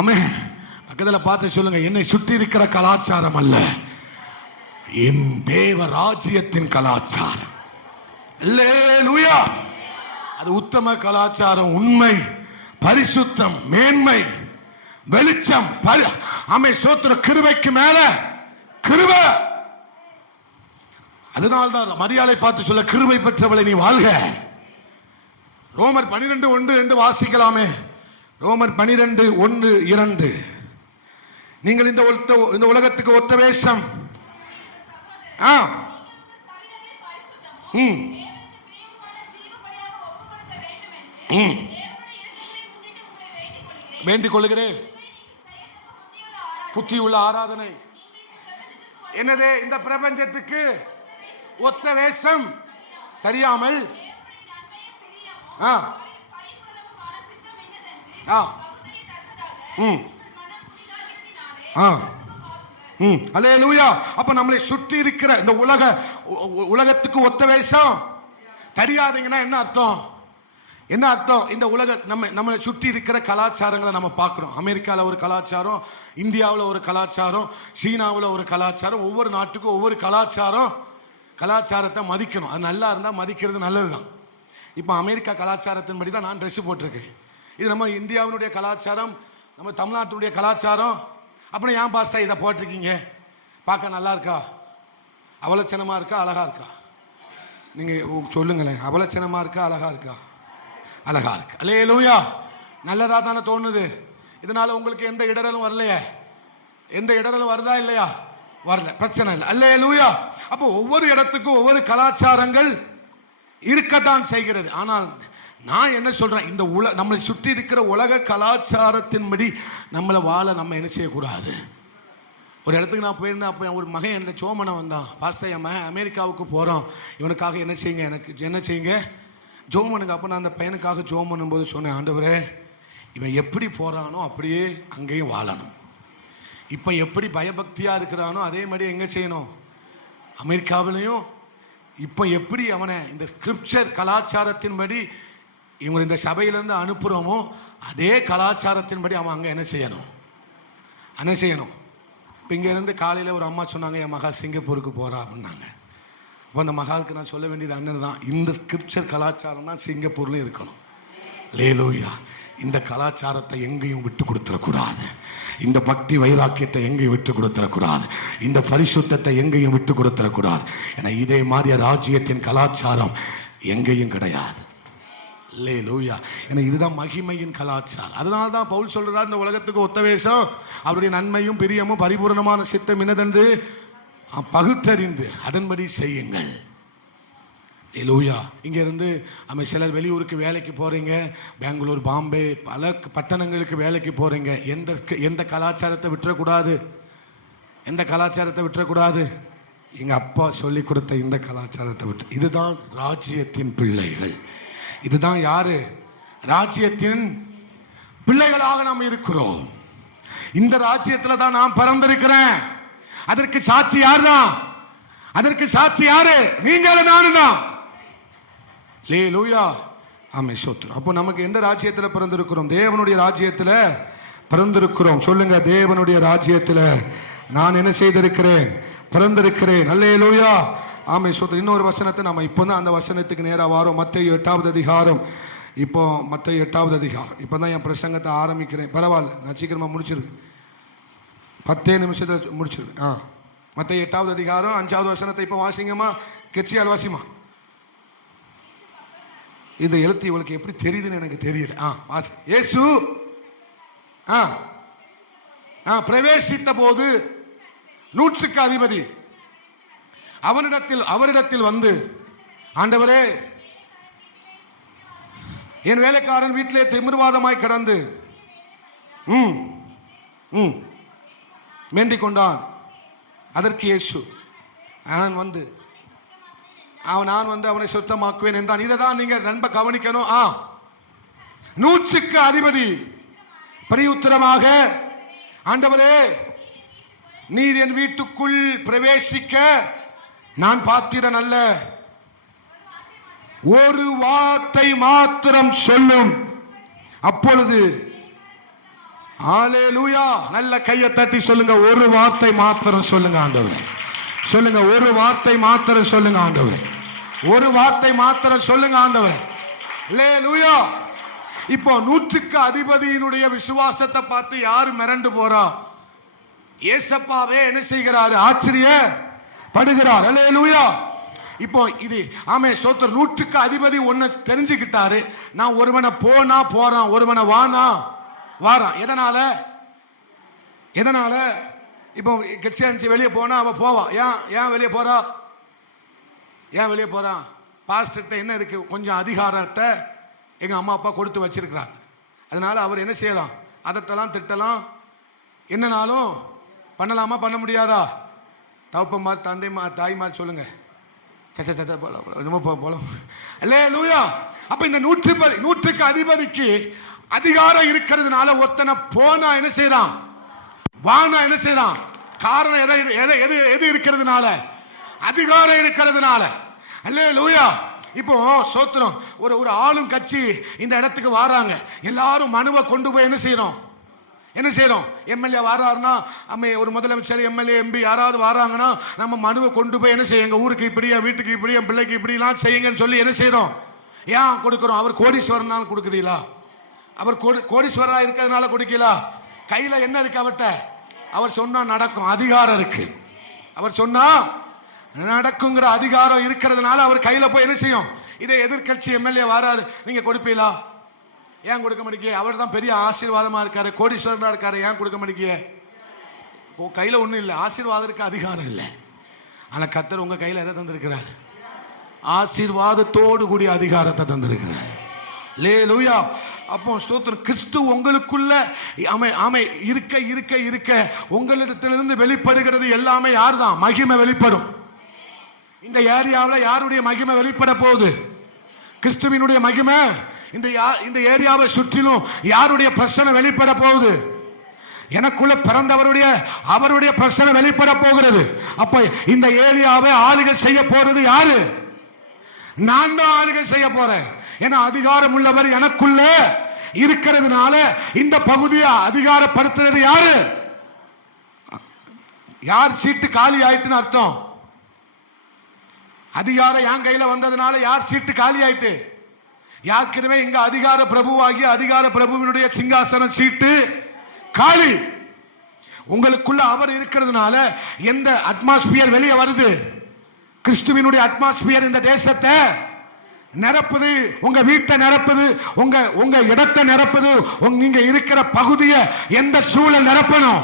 ஆமென். பக்கத்துல பார்த்து சொல்லுங்க, என்னை சுற்றி இருக்கிற கலாச்சாரம் அல்ல, என் தேவ ராஜ்யத்தின் கலாச்சாரம். அல்லேலூயா. அது உத்தம கலாச்சாரம், உண்மை, பரிசுத்தம், மேன்மை, வெளிச்சம், ஆமே, சோத்திர, கிருபைக்கு மேல கிருபை. அதனால்தான் மரியாதை பார்த்து சொல்ல, கிருபை பெற்றவளை நீ வாழ்க. ரோமர் 12:1-2 வாசிக்கலாமே. ரோமர் 12:1-2. நீங்கள் இந்த உலகத்துக்கு ஒத்த வேஷம். வேண்டிக் கொள்கிறேன். புத்தி உள்ள ஆராதனை. என்னது? இந்த பிரபஞ்சத்துக்கு ஒத்த வேஷம் தெரியாமல் அல்லேலூயா. அப்ப நம்மளை சுற்றி இருக்கிற இந்த உலகத்துக்கு ஒத்த வேஷம் தெரியாதீங்கன்னா என்ன அர்த்தம்? என்ன அர்த்தம்? இந்த நம்மளை சுற்றி இருக்கிற கலாச்சாரங்களை நம்ம பார்க்கிறோம். அமெரிக்காவில் ஒரு கலாச்சாரம், இந்தியாவில் ஒரு கலாச்சாரம், சீனாவில் ஒரு கலாச்சாரம். ஒவ்வொரு நாட்டுக்கும் ஒவ்வொரு கலாச்சாரத்தை மதிக்கணும். அது நல்லா இருந்தால் மதிக்கிறது நல்லதுதான். இப்போ அமெரிக்கா கலாச்சாரத்தின்படி தான் நான் ட்ரெஸ் போட்டிருக்கேன். இது நம்ம இந்தியாவினுடைய கலாச்சாரம், நம்ம தமிழ்நாட்டினுடைய கலாச்சாரம். அப்புறம் ஏன் பாஸ்டர் இதை போட்டிருக்கீங்க? பார்க்க நல்லா இருக்கா? அவலட்சணமா இருக்கா? அழகா இருக்கா? நீங்க சொல்லுங்களேன். அவலட்சணமா இருக்கா? அழகா இருக்கா? அழகா இருக்கு. அல்லேலூயா. நல்லதா தானே தோணுது. இதனால உங்களுக்கு எந்த இடரலும் வரலையே? எந்த இடரலும் வருதா இல்லையா? வரல, பிரச்சனை இல்லை. அல்லேலூயா. அப்போ ஒவ்வொரு இடத்துக்கும் ஒவ்வொரு கலாச்சாரங்கள் இருக்கத்தான் செய்கிறது. ஆனால் நான் என்ன சொல்றேன், இந்த நம்மளை சுற்றி இருக்கிற உலக கலாச்சாரத்தின்படி நம்மளை வாழ நம்ம என்ன செய்யக்கூடாது. ஒரு இடத்துக்கு நான் போயிருந்தேன். அப்போ ஒரு மகன் என்னோட சோமனை வந்தான். பாஸ்டர், என் மகன் அமெரிக்காவுக்கு போகிறான், இவனுக்காக என்ன செய்யுங்க, எனக்கு என்ன செய்யுங்க, ஜோமனுக்கு. அப்போ நான் அந்த பையனுக்காக ஜோம் பண்ணும்போது சொன்னேன், ஆண்டவரே, இவன் எப்படி போகிறானோ அப்படியே அங்கேயும் வாழணும். இப்போ எப்படி பயபக்தியாக இருக்கிறானோ அதே மாதிரி எங்கே செய்யணும், அமெரிக்காவிலையும். இப்போ எப்படி அவனை இந்த ஸ்கிரிப்சர் கலாச்சாரத்தின்படி இவங்க இந்த சபையிலேருந்து அனுப்புகிறோமோ அதே கலாச்சாரத்தின்படி அவன் அங்கே என்ன செய்யணும். இப்போ இங்கேருந்து காலையில் ஒரு அம்மா சொன்னாங்க, என் மகா சிங்கப்பூருக்கு போகிறா அப்படின்னாங்க. அப்போ அந்த மகாவுக்கு நான் சொல்ல வேண்டியது அண்ணன் தான், இந்த ஸ்கிரிப்சர் கலாச்சாரம் தான் சிங்கப்பூர்லையும் இருக்கணும். அல்லேலூயா. இந்த கலாச்சாரத்தை எங்கேயும் விட்டு கொடுத்துடக்கூடாது. இந்த பக்தி வைராக்கியத்தை எங்கேயும் விட்டு கொடுத்துடக்கூடாது. இந்த பரிசுத்தத்தை எங்கேயும் விட்டு கொடுத்துடக்கூடாது. ஏன்னா இதே மாதிரி ராஜ்யத்தின் கலாச்சாரம் எங்கேயும் கிடையாது. அல்லேலூயா. ஏன்னா இதுதான் மகிமையின் கலாச்சாரம். அதனால தான் பவுல் சொல்றார், இந்த உலகத்துக்கு ஒத்த வேஷம் அவருடைய நன்மையும் பிரியமும் பரிபூர்ணமான சித்தம் என்னதென்று பகுத்தறிந்து அதன்படி செய்யுங்கள். அல்லேலூயா. இங்க இருந்து சிலர் வெளியூருக்கு வேலைக்கு போறீங்க, பெங்களூர், பாம்பே, பல பட்டணங்களுக்கு வேலைக்கு போறீங்க. எந்த கலாச்சாரத்தை விட்டுறக்கூடாது. எந்த கலாச்சாரத்தை விட்டுறக்கூடாது? எங்க அப்பா சொல்லி கொடுத்த இந்த கலாச்சாரத்தை விட்டு. இதுதான் ராஜ்யத்தின் பிள்ளைகள். இதுதான் யாரு? ராஜ்யத்தின் பிள்ளைகளாக நாம் இருக்கிறோம். இந்த ராஜ்யத்துல தான் நான் பிறந்திருக்கிறேன். அதற்கு சாட்சி யாருதான்? அதற்கு சாட்சி யாரு? நீங்களும் நானும் தான். அல்லேலூயா. ஆமே, ஸ்தோத்திரம். அப்போ நமக்கு எந்த ராஜ்யத்துல பிறந்திருக்கிறோம்? தேவனுடைய ராஜ்யத்துல பிறந்திருக்கிறோம். சொல்லுங்க, தேவனுடைய ராஜ்யத்துல நான் என்ன செய்திருக்கிறேன்? பிறந்திருக்கிறேன். அல்லேலூயா. ஆமே, ஸ்தோத்திரம். இன்னொரு வசனத்தை நம்ம இப்போ தான் அந்த வசனத்துக்கு நேராக வாரோம். மத்தேயு 8வது அதிகாரம் இப்போ மத்தேயு 8வது அதிகாரம். இப்பதான் என் பிரசங்கத்தை ஆரம்பிக்கிறேன். பரவாயில்ல, நான் சீக்கிரமா முடிச்சிருக்கேன். 10 நிமிஷத்துல முடிச்சிருக்கேன். மத்தேயு 8வது அதிகாரம் 5வது வசனத்தை இப்போ வாசிங்கம்மா. கெட்சியால் வாசிமா. இந்த எழுத்து இவளுக்கு எப்படி தெரியுதுன்னு எனக்கு தெரியல. வாசி. இயேசு பிரவேசித்த போது 100க்கு அதிபதி அவரிடத்தில் வந்து, ஆண்டவரே, என் வேலைக்காரன் வீட்டிலே திமிர்வாதமாய் கிடந்து வேண்டிக் கொண்டான். அதற்கு இயேசு நான் வந்து அவனை சுத்தமாக்குவேன் என்றான். இதை தான் நீங்க நண்ப கவனிக்கணும். 100க்கு அதிபதி பிரயுத்தரமாக, ஆண்டவரே, நீர் என் வீட்டுக்குள் பிரவேசிக்க நான் பாத்திரன் அல்ல, ஒரு வார்த்தை மாத்திரம் சொல்லும், அப்பொழுது. ஹல்லேலூயா. நல்ல கையை தட்டி சொல்லுங்க, ஒரு வார்த்தை மாத்திரம் சொல்லுங்க ஆண்டவரே. சொல்லுங்க, ஒரு வார்த்தை மாத்திரம் சொல்லுங்க ஆண்டவரே. ஒரு வார்த்தை மாத்திரம் சொல்லுங்க ஆண்டவரே. ஹல்லேலூயா. இப்போ 100க்கு அதிபதியினுடைய விசுவாசத்தை பார்த்து யாரு மிரண்டு போறா? ஏசப்பாவே என்ன செய்கிறாரு? ஆச்சரியப்படுகிறார். ஹல்லேலூயா. இப்போ இது ஆமே சோத்திர 100க்கு அதிபதி ஒன்னு தெரிஞ்சுக்கிட்டாரு. நான் ஒருவனை போனா போறான், ஒருவனை வானா வாரான். எதனால இப்போ கிறிஸ்டியன்ஸ் வெளியே போனா அவ போவா. ஏன் வெளியே போறா? ஏன் வெளியே போறான்? பாஸ்டர்கிட்ட என்ன இருக்கு? கொஞ்சம் அதிகாரத்தை எங்க அம்மா அப்பா கொடுத்து வச்சிருக்கிறாங்க. அதனால அவர் என்ன செய்யலாம்? அதட்டலாம், திட்டலாம், என்னனாலும் பண்ணலாமா, பண்ண முடியாதா? தகப்பன்மார், தந்தைமார், தாய்மார் சொல்லுங்க. அல்லேலூயா. அப்ப இந்த 100க்கு அதிபதிக்கு அதிகாரம் இருக்கிறதுனால ஒருத்தனை போனா என்ன செய்யறான், வானா என்ன செய்யறான்? காரணம் எது இருக்கிறதுனால? அதிகாரம் இருக்கிறதுனால. அல்லேலூயா. இப்போ சோத்திரம், ஒரு ஆளும் கட்சி இந்த இடத்துக்கு வராங்க. எல்லாரும் மனுவை கொண்டு போய் என்ன செய்யறோம்? எம்எல்ஏ வராருன்னா, ஒரு முதலமைச்சர், எம்எல்ஏ, எம்பி யாராவது வராங்கன்னா நம்ம மனுவை கொண்டு போய் என்ன செய்யும்? எங்க ஊருக்கு இப்படி, என் வீட்டுக்கு இப்படி, என் பிள்ளைக்கு இப்படிலாம் செய்யுங்கன்னு சொல்லி என்ன செய்யறோம்? ஏன் கொடுக்கிறோம்? அவர் கோடீஸ்வரனால கொடுக்குறீங்களா? அவர் கோடீஸ்வரா இருக்கிறதுனால கொடுக்கலா? கையில என்ன இருக்கு அவர்கிட்ட? அவர் சொன்னா நடக்கும், அதிகாரம் இருக்கு. அவர் சொன்னா நடக்குங்கிற அதிகாரம் இருக்கிறதுனால அவர் கையில போய் என்ன செய்யும்? இதே எதிர்கட்சி எம்எல்ஏ வராரு, நீங்க கொடுப்பீங்களா? ஏன் கொடுக்க மாட்டீங்க? அவர் தான் பெரிய ஆசீர்வாதமா இருக்காரு, கோடீஸ்வரனா இருக்காரு, ஏன் கொடுக்க மாட்டீங்க? கையில ஒண்ணும் இல்லை, ஆசீர்வாதம் இருக்கு, அதிகாரம் இல்லை. ஆனா கர்த்தர் உங்க கையில எதை தந்திருக்கிறார்? ஆசீர்வாதத்தோடு கூடிய அதிகாரத்தை தந்திருக்கிறார். அல்லேலூயா. அப்போ ஸ்தோத்திரம். கிறிஸ்து உங்களுக்குள்ள இருக்க இருக்க இருக்க உங்களிடத்திலிருந்து வெளிப்படுகிறது எல்லாமே யார் தான்? மகிமை வெளிப்படும். இந்த ஏரியாவில் யாருடைய மகிமை வெளிப்பட போகுது? கிறிஸ்துவினுடைய மகிமை. இந்த ஏரியாவை சுற்றிலும் யாருடைய பிரச்சனை வெளிப்பட போகுது? எனக்குள்ள அவருடைய பிரச்சனை வெளிப்பட போகிறது. அப்ப இந்த ஏரியாவை ஆளுகை செய்ய போறது யாரு? நான் தான் ஆளுகை செய்ய போறேன். ஏன்னா அதிகாரம் உள்ளவர் எனக்குள்ள இருக்கிறதுனால இந்த பகுதியை அதிகாரப்படுத்துறது யாரு? யார் சீட்டு காலி ஆயிட்டுன்னு அர்த்தம்? அதிகாரம் என் கையில வந்ததுனால யார் சீட்டு காலி ஆயிட்டு? யாருக்குமே இங்க அதிகார பிரபுவாகி அதிகார பிரபுவினுடைய சிங்காசனம் சீட்டு காலி. உங்களுக்குள்ள அவர் இருக்கிறதுனால எந்த அட்மாஸ்பியர் வெளியே வருது? கிறிஸ்துவினுடைய அட்மாஸ்பியர் இந்த தேசத்தை நிரப்புது, உங்க வீட்டை நிரப்புது, உங்க இடத்தை நிரப்புது. நீங்க இருக்கிற பகுதியை எந்த சூழல் நிரப்பணும்?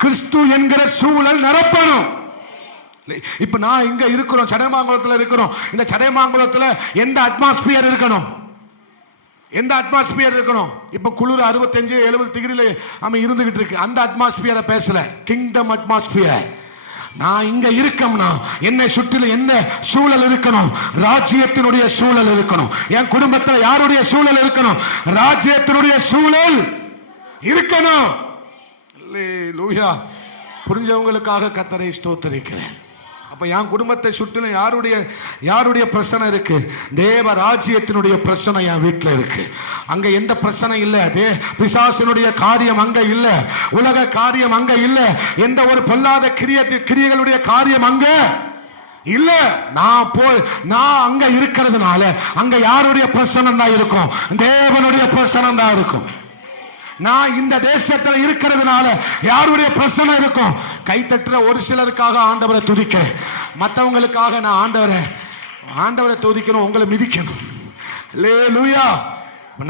கிறிஸ்து என்கிற சூழல் நிரப்பணும். இப்ப நான் இங்க இருக்கிறோம், சடையமாங்குளத்துல இருக்கிறோம். இந்த சடையமாங்குளத்துல எந்த அட்மாஸ்பியர் இருக்கணும்? எந்த அட்மாஸ்பியர் இருக்கணும்? இப்ப குளிர் 65-70 டிகிரில இருந்துகிட்டு இருக்கு. அந்த அட்மாஸ்பியரை பேசல, கிங்டம் அட்மாஸ்பியர். நான் இங்க இருக்கம்னா என்னை சுற்றிலும் என்ன சூழல் இருக்கணும்? ராஜ்யத்தினுடைய சூழல் இருக்கணும். என் குடும்பத்தில் யாருடைய சூழல் இருக்கணும்? ராஜ்யத்தினுடைய சூழல் இருக்கணும். அல்லேலூயா. புரிஞ்சவங்களுக்காக கர்த்தரை ஸ்தோத்திரிக்கிறேன். அப்ப என் குடும்பத்தை சுற்றிலும் யாருடைய பிரச்சனை இருக்கு? தேவ ராஜ்யத்தினுடைய பிரச்சனை என் வீட்டில் இருக்கு. அங்க எந்த பிரச்சனை இல்லை. பிசாசினுடைய காரியம் அங்க இல்ல, உலக காரியம் அங்க இல்ல, எந்த ஒரு பொல்லாத கிரியைகளுடைய காரியம் அங்க இல்ல. நான் அங்க இருக்கிறதுனால அங்க யாருடைய பிரசனம் தான் இருக்கும்? தேவனுடைய பிரசனம் தான் இருக்கும். நான் இந்த தேசத்துல இருக்கிறதுனால யாருடைய பிரச்சனை இருக்கும்? கை தட்டுற ஒரு சிலருக்காக ஆண்டவரை துதிக்கிறேன், மற்றவங்களுக்காக நான் ஆண்டவரை துதிக்கணும், உங்களை மிதிக்கணும். அல்லேலூயா.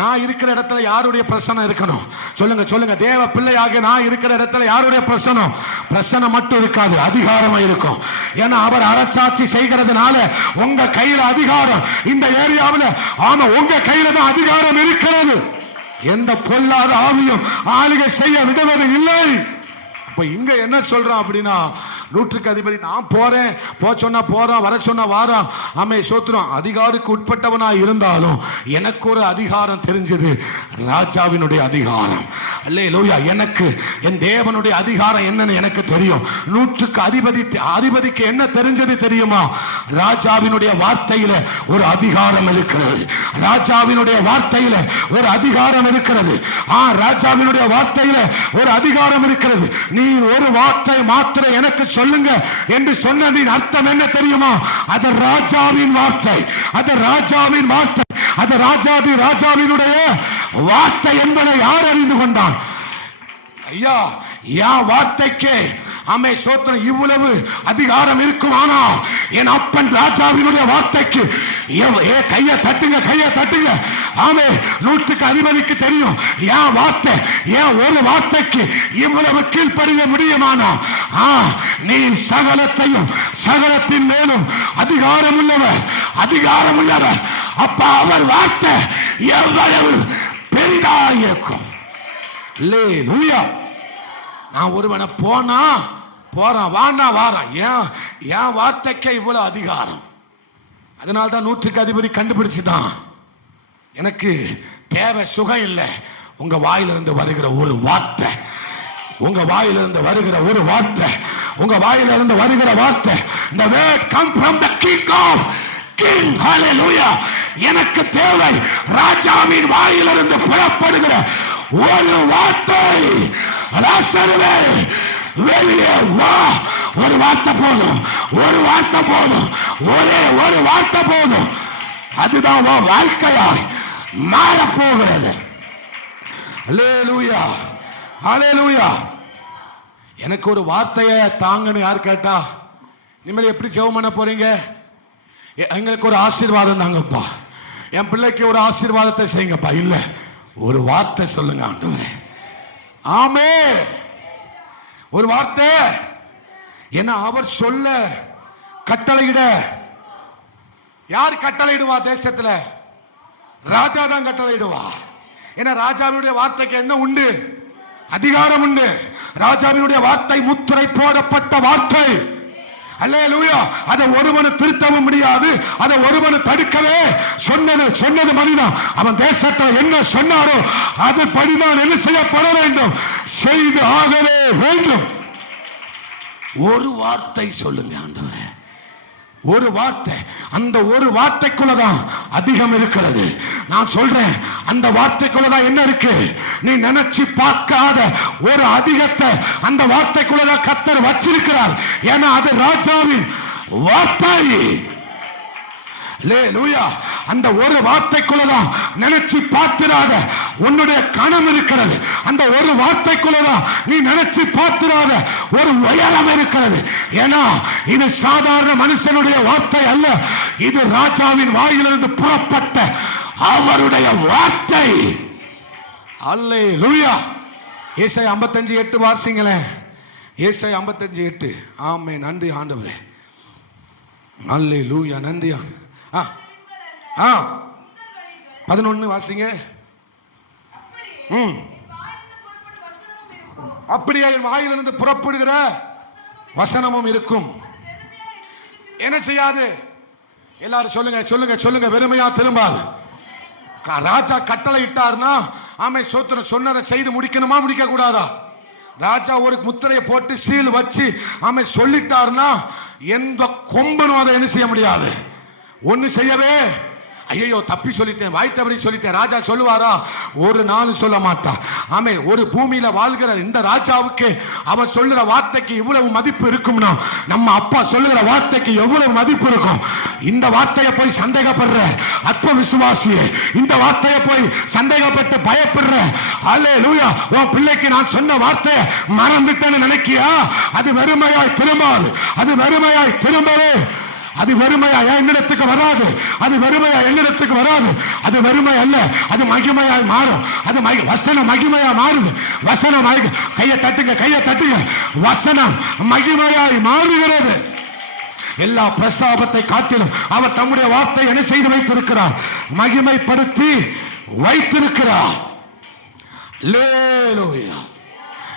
நான் இருக்கிற இடத்துல யாருடைய பிரச்சனை இருக்கணும்? சொல்லுங்க. தேவ பிள்ளையாக நான் இருக்கிற இடத்துல யாருடைய பிரச்சனை மட்டும் இருக்காது, அதிகாரம் இருக்கும். ஏன்னா அவர் அரசாட்சி செய்கிறதுனால உங்க கையில அதிகாரம், இந்த ஏரியாவில் ஆமா உங்க கையில தான் அதிகாரம் இருக்கிறது. எந்த பொல்லாத ஆவியும் ஆளுகை செய்ய விடுவது இல்லை. அப்ப இங்க என்ன சொல்றான் அப்படின்னா, நூற்றுக்கு அதிபதி நான் போறேன், சொன்னா போறான், வர சொன்னா வாரான். ஆமே சோத்திரம். அதிகாருக்கு உட்பட்டவனா இருந்தாலும் எனக்கு ஒரு அதிகாரம் தெரிஞ்சது, ராஜாவினுடைய அதிகாரம். அல்லேலூயா. எனக்கு என் தேவனுடைய அதிகாரம் என்னன்னு எனக்கு தெரியும். நூற்றுக்கு அதிபதிக்கு என்ன தெரிஞ்சது தெரியுமா? ராஜாவினுடைய வார்த்தையில ஒரு அதிகாரம் இருக்கிறது. ராஜாவினுடைய வார்த்தையில ஒரு அதிகாரம் இருக்கிறது. ராஜாவினுடைய வார்த்தையில ஒரு அதிகாரம் இருக்கிறது. நீ ஒரு வார்த்தை மாத்திரம் எனக்கு சொல்லுங்க என்று சொன்னதின் அர்த்தம் என்ன தெரியுமா? அது ராஜாவின் வார்த்தை, அது ராஜாவின் வார்த்தை, அது ராஜாவினுடைய வார்த்தை என்பதை யார் அறிந்து கொண்டான்? ஐயா, என் வார்த்தைக்கு ஆமே சோத்திரம் இவ்வளவு அதிகாரம் இருக்கும். ஆனா என் அப்பன் ராஜாவினுடைய வார்த்தைக்கு கையை தட்டுங்க. ஆமே நூற்றுக்கு அதிபதிக்கு தெரியும் என் வார்த்தை, என் ஒரு வார்த்தைக்கு இவ்வளவு கீழ்ப்படிய முடியுமானா? நீ சகலத்தின் மேலும் அதிகாரம் உள்ளவர். அப்ப அவர் வார்த்தை எவ்வளவு பெரிதாயிருக்கும். அல்லேலூயா. நான் ஒருவனை போறான் வானா வாரான், ஏன் வார்த்தைக்கு இவ்வளவு அதிகாரம். அதனால்தான் நூற்றுக்கு அதிபதி கண்டுபிடிச்சுதான், எனக்கு தேவை சுகம் இல்லை, உங்க வாயிலிருந்து வருகிற ஒரு வார்த்தை, உங்க வாயிலிருந்து வருகிற ஒரு வார்த்தை, உங்க வாயிலிருந்து வருகிற வார்த்தை. The word come from the king. Hallelujah. எனக்கு தேவை ராஜாவின் வாயிலிருந்து புறப்படுகிற ஒரு வார்த்தை. லாசருவே வெளியே வா. ஒரு வார்த்தை போதும், ஒரே ஒரு வார்த்தை போதும். அதுதான் வாழ்க்கையாய் மாறப்போகிறது. அல்லேலூயா, அல்லேலூயா. எனக்கு ஒரு வார்த்தையை தாங்கன்னு யார் கேட்டா, இனிமேல் எப்படி ஜெபம் பண்ண போறீங்க? எங்களுக்கு ஒரு ஆசீர்வாதம் தாங்கப்பா, என் பிள்ளைக்கு ஒரு ஆசீர்வாதத்தை செய்யுங்கப்பா. இல்ல, ஒரு வார்த்தை சொல்லுங்க ஆண்டவரே. ஆமே, ஒரு வார்த்தை. ஏன்னா அவர் சொல்ல கட்டளையிட, யார் கட்டளையிடுவா தேசத்துல? ராஜா தான் கட்டளையிடுவா. ஏன்னா ராஜாவினுடைய வார்த்தைக்கு என்ன உண்டு? அதிகாரம் உண்டு. ராஜாவினுடைய வார்த்தை முத்திரை போடப்பட்ட வார்த்தை. அல்லேலூயா. அதை ஒருவனு திருத்தவும் முடியாது, அதை ஒருவனு தடுக்கவே. சொன்னது மனிதன். அவன் தேசத்தில் என்ன சொன்னாரோ அது படிதான் என்ன செய்யப்பட வேண்டும், செய்து ஆகவே வேண்டும். ஒரு வார்த்தை சொல்லுங்க ஆண்டவரே, ஒரு வார்த்தை. அந்த ஒரு வார்த்தைக்குள்ளதான் அதிகம் இருக்கிறது. நான் சொல்றேன், அந்த வார்த்தைக்குள்ளதான் என்ன இருக்கு? நீ நினைச்சு பார்க்காத ஒரு அதிகத்தை அந்த வார்த்தைக்குள்ளதான் கர்த்தர் வச்சிருக்கிறார். ஏன்னா அது ராஜாவின் வார்த்தை. அல்லேலூயா. அந்த ஒரு வார்த்தைக்குள்ளதான் நினைச்சு பார்த்திராத உன்னுடைய கணம் இருக்கிறது. அந்த ஒரு வார்த்தைக்குள்ளதான் நீ நினைச்சு பார்த்திராத ஒரு உயரம் இருக்கிறது. ஏன்னா இது சாதாரண மனுஷனுடைய வார்த்தை அல்ல, இது ராஜாவின் வாயிலிருந்து புறப்பட்ட அவருடைய வார்த்தை. அல்லேலூயா. ஏசாயா 55:8 வாசிங்களேன். ஏசாயா 55:8. ஆமே, நன்றி ஆண்டவரே. அல்லேலூயா, நன்றி. 11 வாசிங்க. அப்படியே என் வாயிலிருந்து புறப்படுகிற வசனமும் இருக்கும். என்ன செய்யாது? எல்லாரும் சொல்லுங்க. வெறுமையா திரும்பாது. ராஜா கட்டளை இட்டார்னா ஆமை சோத்திரம் சொன்னதை செய்து முடிக்கணுமா, முடிக்க கூடாதா? ராஜா ஒரு முத்திரையை போட்டு சீல் வச்சு ஆமை சொல்லிட்டார்னா எந்த கொம்பனும் அதை என்ன செய்ய முடியாது, ஒண்ணு செய்யவே. ஐயோ தப்பி சொல்லிட்டேன், வாய் தவறி சொல்லிட்டேன். ராஜா சொல்லுவாரா? ஒரு நாள் சொல்ல மாட்டான். ஆமே, ஒரு பூமியில வாழ்கிற இந்த ராஜாவுக்கு அவன் சொல்லுற வார்த்தைக்கு இவ்வளவு மதிப்பு இருக்கும்னா நம்ம அப்பா சொல்லுகிற வார்த்தைக்கு எவ்வளவு மதிப்பு இருக்கும். இந்த வார்த்தையை போய் சந்தேகப்படுற அற்ப விசுவாசியே, இந்த வார்த்தையை போய் சந்தேகப்பட்டு பயப்படுற அல்லேலூயா, உன் பிள்ளைக்கு நான் சொன்ன வார்த்தையை மறந்துட்டேன்னு நினைக்கியா? அது வெறுமையாய் திரும்பாது. அது வெறுமையாய் திரும்பவே, அது வெறுமையா என்னிடத்துக்கு வராது. அது வெறுமையா என்னிடத்துக்கு வராது. அது வெறுமை அல்ல, அது மகிமையாய் மாறும். அது வசனம் மகிமையா மாறுது. வசனம் கையை தட்டுங்க, கையை தட்டுங்க. வசனம் மகிமையாய் மாறுகிறது. எல்லா பிரஸ்தாபத்தை காட்டிலும் அவர் தம்முடைய வார்த்தை என்ன செய்து வைத்திருக்கிறார்? மகிமைப்படுத்தி வைத்திருக்கிறார். அல்லேலூயா,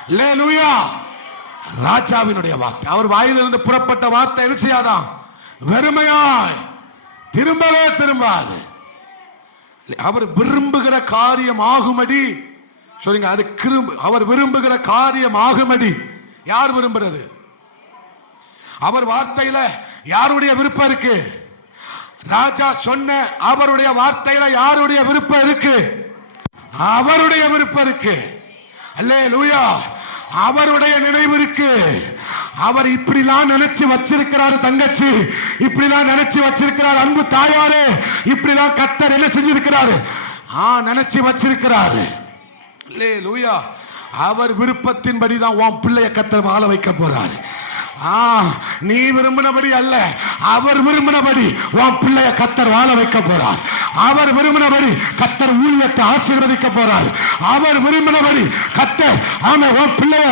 அல்லேலூயா. ராஜாவினுடைய வார்த்தை, அவர் வாயிலிருந்து புறப்பட்ட வார்த்தை என்ன செய்யாதான்? வெறுமையாய் திரும்பவே திரும்பாது. அவர் விரும்புகிற காரியம் ஆகுமடி சொல்லுங்க. அது அவர் விரும்புகிற காரியம் ஆகுமடி. யார் விரும்புறது? அவர் வார்த்தையில யாருடைய விருப்பம் இருக்கு? ராஜா சொன்ன அவருடைய வார்த்தையில யாருடைய விருப்பம் இருக்கு? அவருடைய விருப்பம் இருக்கு. அல்லேலூயா. அவருடைய நினைவு இருக்கு. அவர் இப்படிலாம் நினைச்சு வச்சிருக்கிறாரு தங்கச்சி, இப்படிலாம் நினைச்சு வச்சிருக்கிறார் அன்பு தாயாரே, இப்படிலாம் கர்த்தர் என்ன செஞ்சிருக்கிறாரு? நினைச்சு வச்சிருக்கிறாரு. அல்லேலூயா. அவர் விருப்பத்தின்படிதான் உன் பிள்ளைய கர்த்தர் வாழ வைக்க போறாரு. நீ விரும்பினபடி அல்ல, அவர் விரும்பினபடி உன் பிள்ளைய கர்த்தர் வாழ வைக்க போறார். அவர் விரும்பினபடி கர்த்தர் ஊழியத்தை ஆசீர்வதிக்க போறார். அவர் விரும்பினபடி கர்த்தர் உன் பிள்ளைய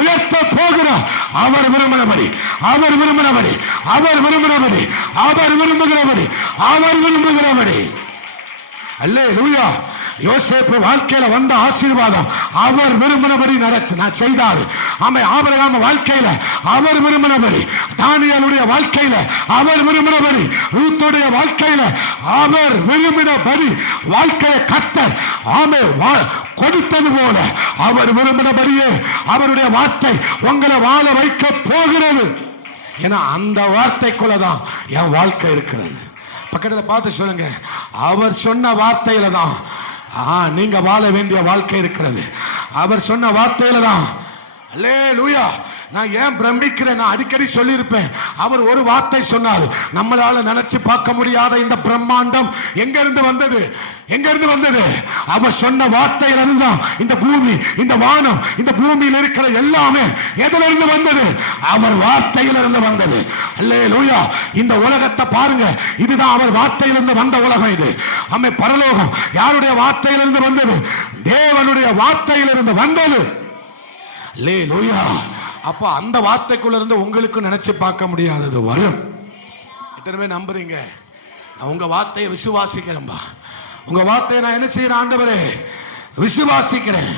உயர்த்த போகிறார். அவர் விரும்பினபடி, அவர் விரும்பினபடி, அவர் விரும்பினபடி, அவர் விரும்புகிறபடி, அவர் விரும்புகிறபடி. அல்லேலூயா. யோசேப்பு வாழ்க்கையில வந்த ஆசீர்வாதம் அவர் விரும்பினபடி செய்தார். ஆபிரகாம் வாழ்க்கையில அவர் விரும்பினபடி, தானியேலுடைய வாழ்க்கையில அவர் விரும்பினபடி, ரூத்துடைய வாழ்க்கையில அவர் விரும்பினபடி வாழ்க்கையை கர்த்தர் கொடுத்தது போல அவர் விரும்பினபடியே அவருடைய வார்த்தை உங்களை வாழ வைக்க போகிறது. ஏன்னா அந்த வார்த்தைக்குள்ளதான் என் வாழ்க்கை இருக்கிறது. பக்கத்துல பார்த்து சொல்லுங்க, அவர் சொன்ன வார்த்தையில தான் நீங்க வாழ வேண்டிய வாழ்க்கை இருக்கிறது. அவர் சொன்ன வார்த்தையில தான். அல்லேலூயா. நான் ஏன் பிரமிக்கிறேன்? நான் அடிக்கடி சொல்லியிருப்பேன். அவர் ஒரு வார்த்தை சொன்னார், நம்மளால நினைச்சு பார்க்க முடியாத இந்த பிரம்மாண்டம் எங்க இருந்து வந்தது? எங்க இருந்து வந்தது? அவர் சொன்ன வார்த்தையில இருந்து இந்த பூமி, இந்த வானம், இந்த பூமியில் இருக்கிற எல்லாமே எதில இருந்து வந்தது? அவர் வார்த்தையிலிருந்து வந்தது. அல்லேலூயா. இந்த உலகத்தை பாருங்க, இதுதான் அவர் வார்த்தையிலிருந்து வந்த உலகம். இது பரலோகம் யாருடைய வார்த்தையிலிருந்து வந்தது? தேவனுடைய வார்த்தையிலிருந்து வந்தது. அல்லேலூயா. அப்ப அந்த வார்த்தைக்குள்ள இருந்து உங்களுக்கு நினைச்சு பார்க்க முடியாதது வரும். இத்தனை பேர் நம்புறீங்க? நான் உங்க வார்த்தையை விசுவாசிக்கிறேன்பா. உங்க வார்த்தையை நான் என்ன செய்யறேன் ஆண்டவரே? விசுவாசிக்கிறேன்.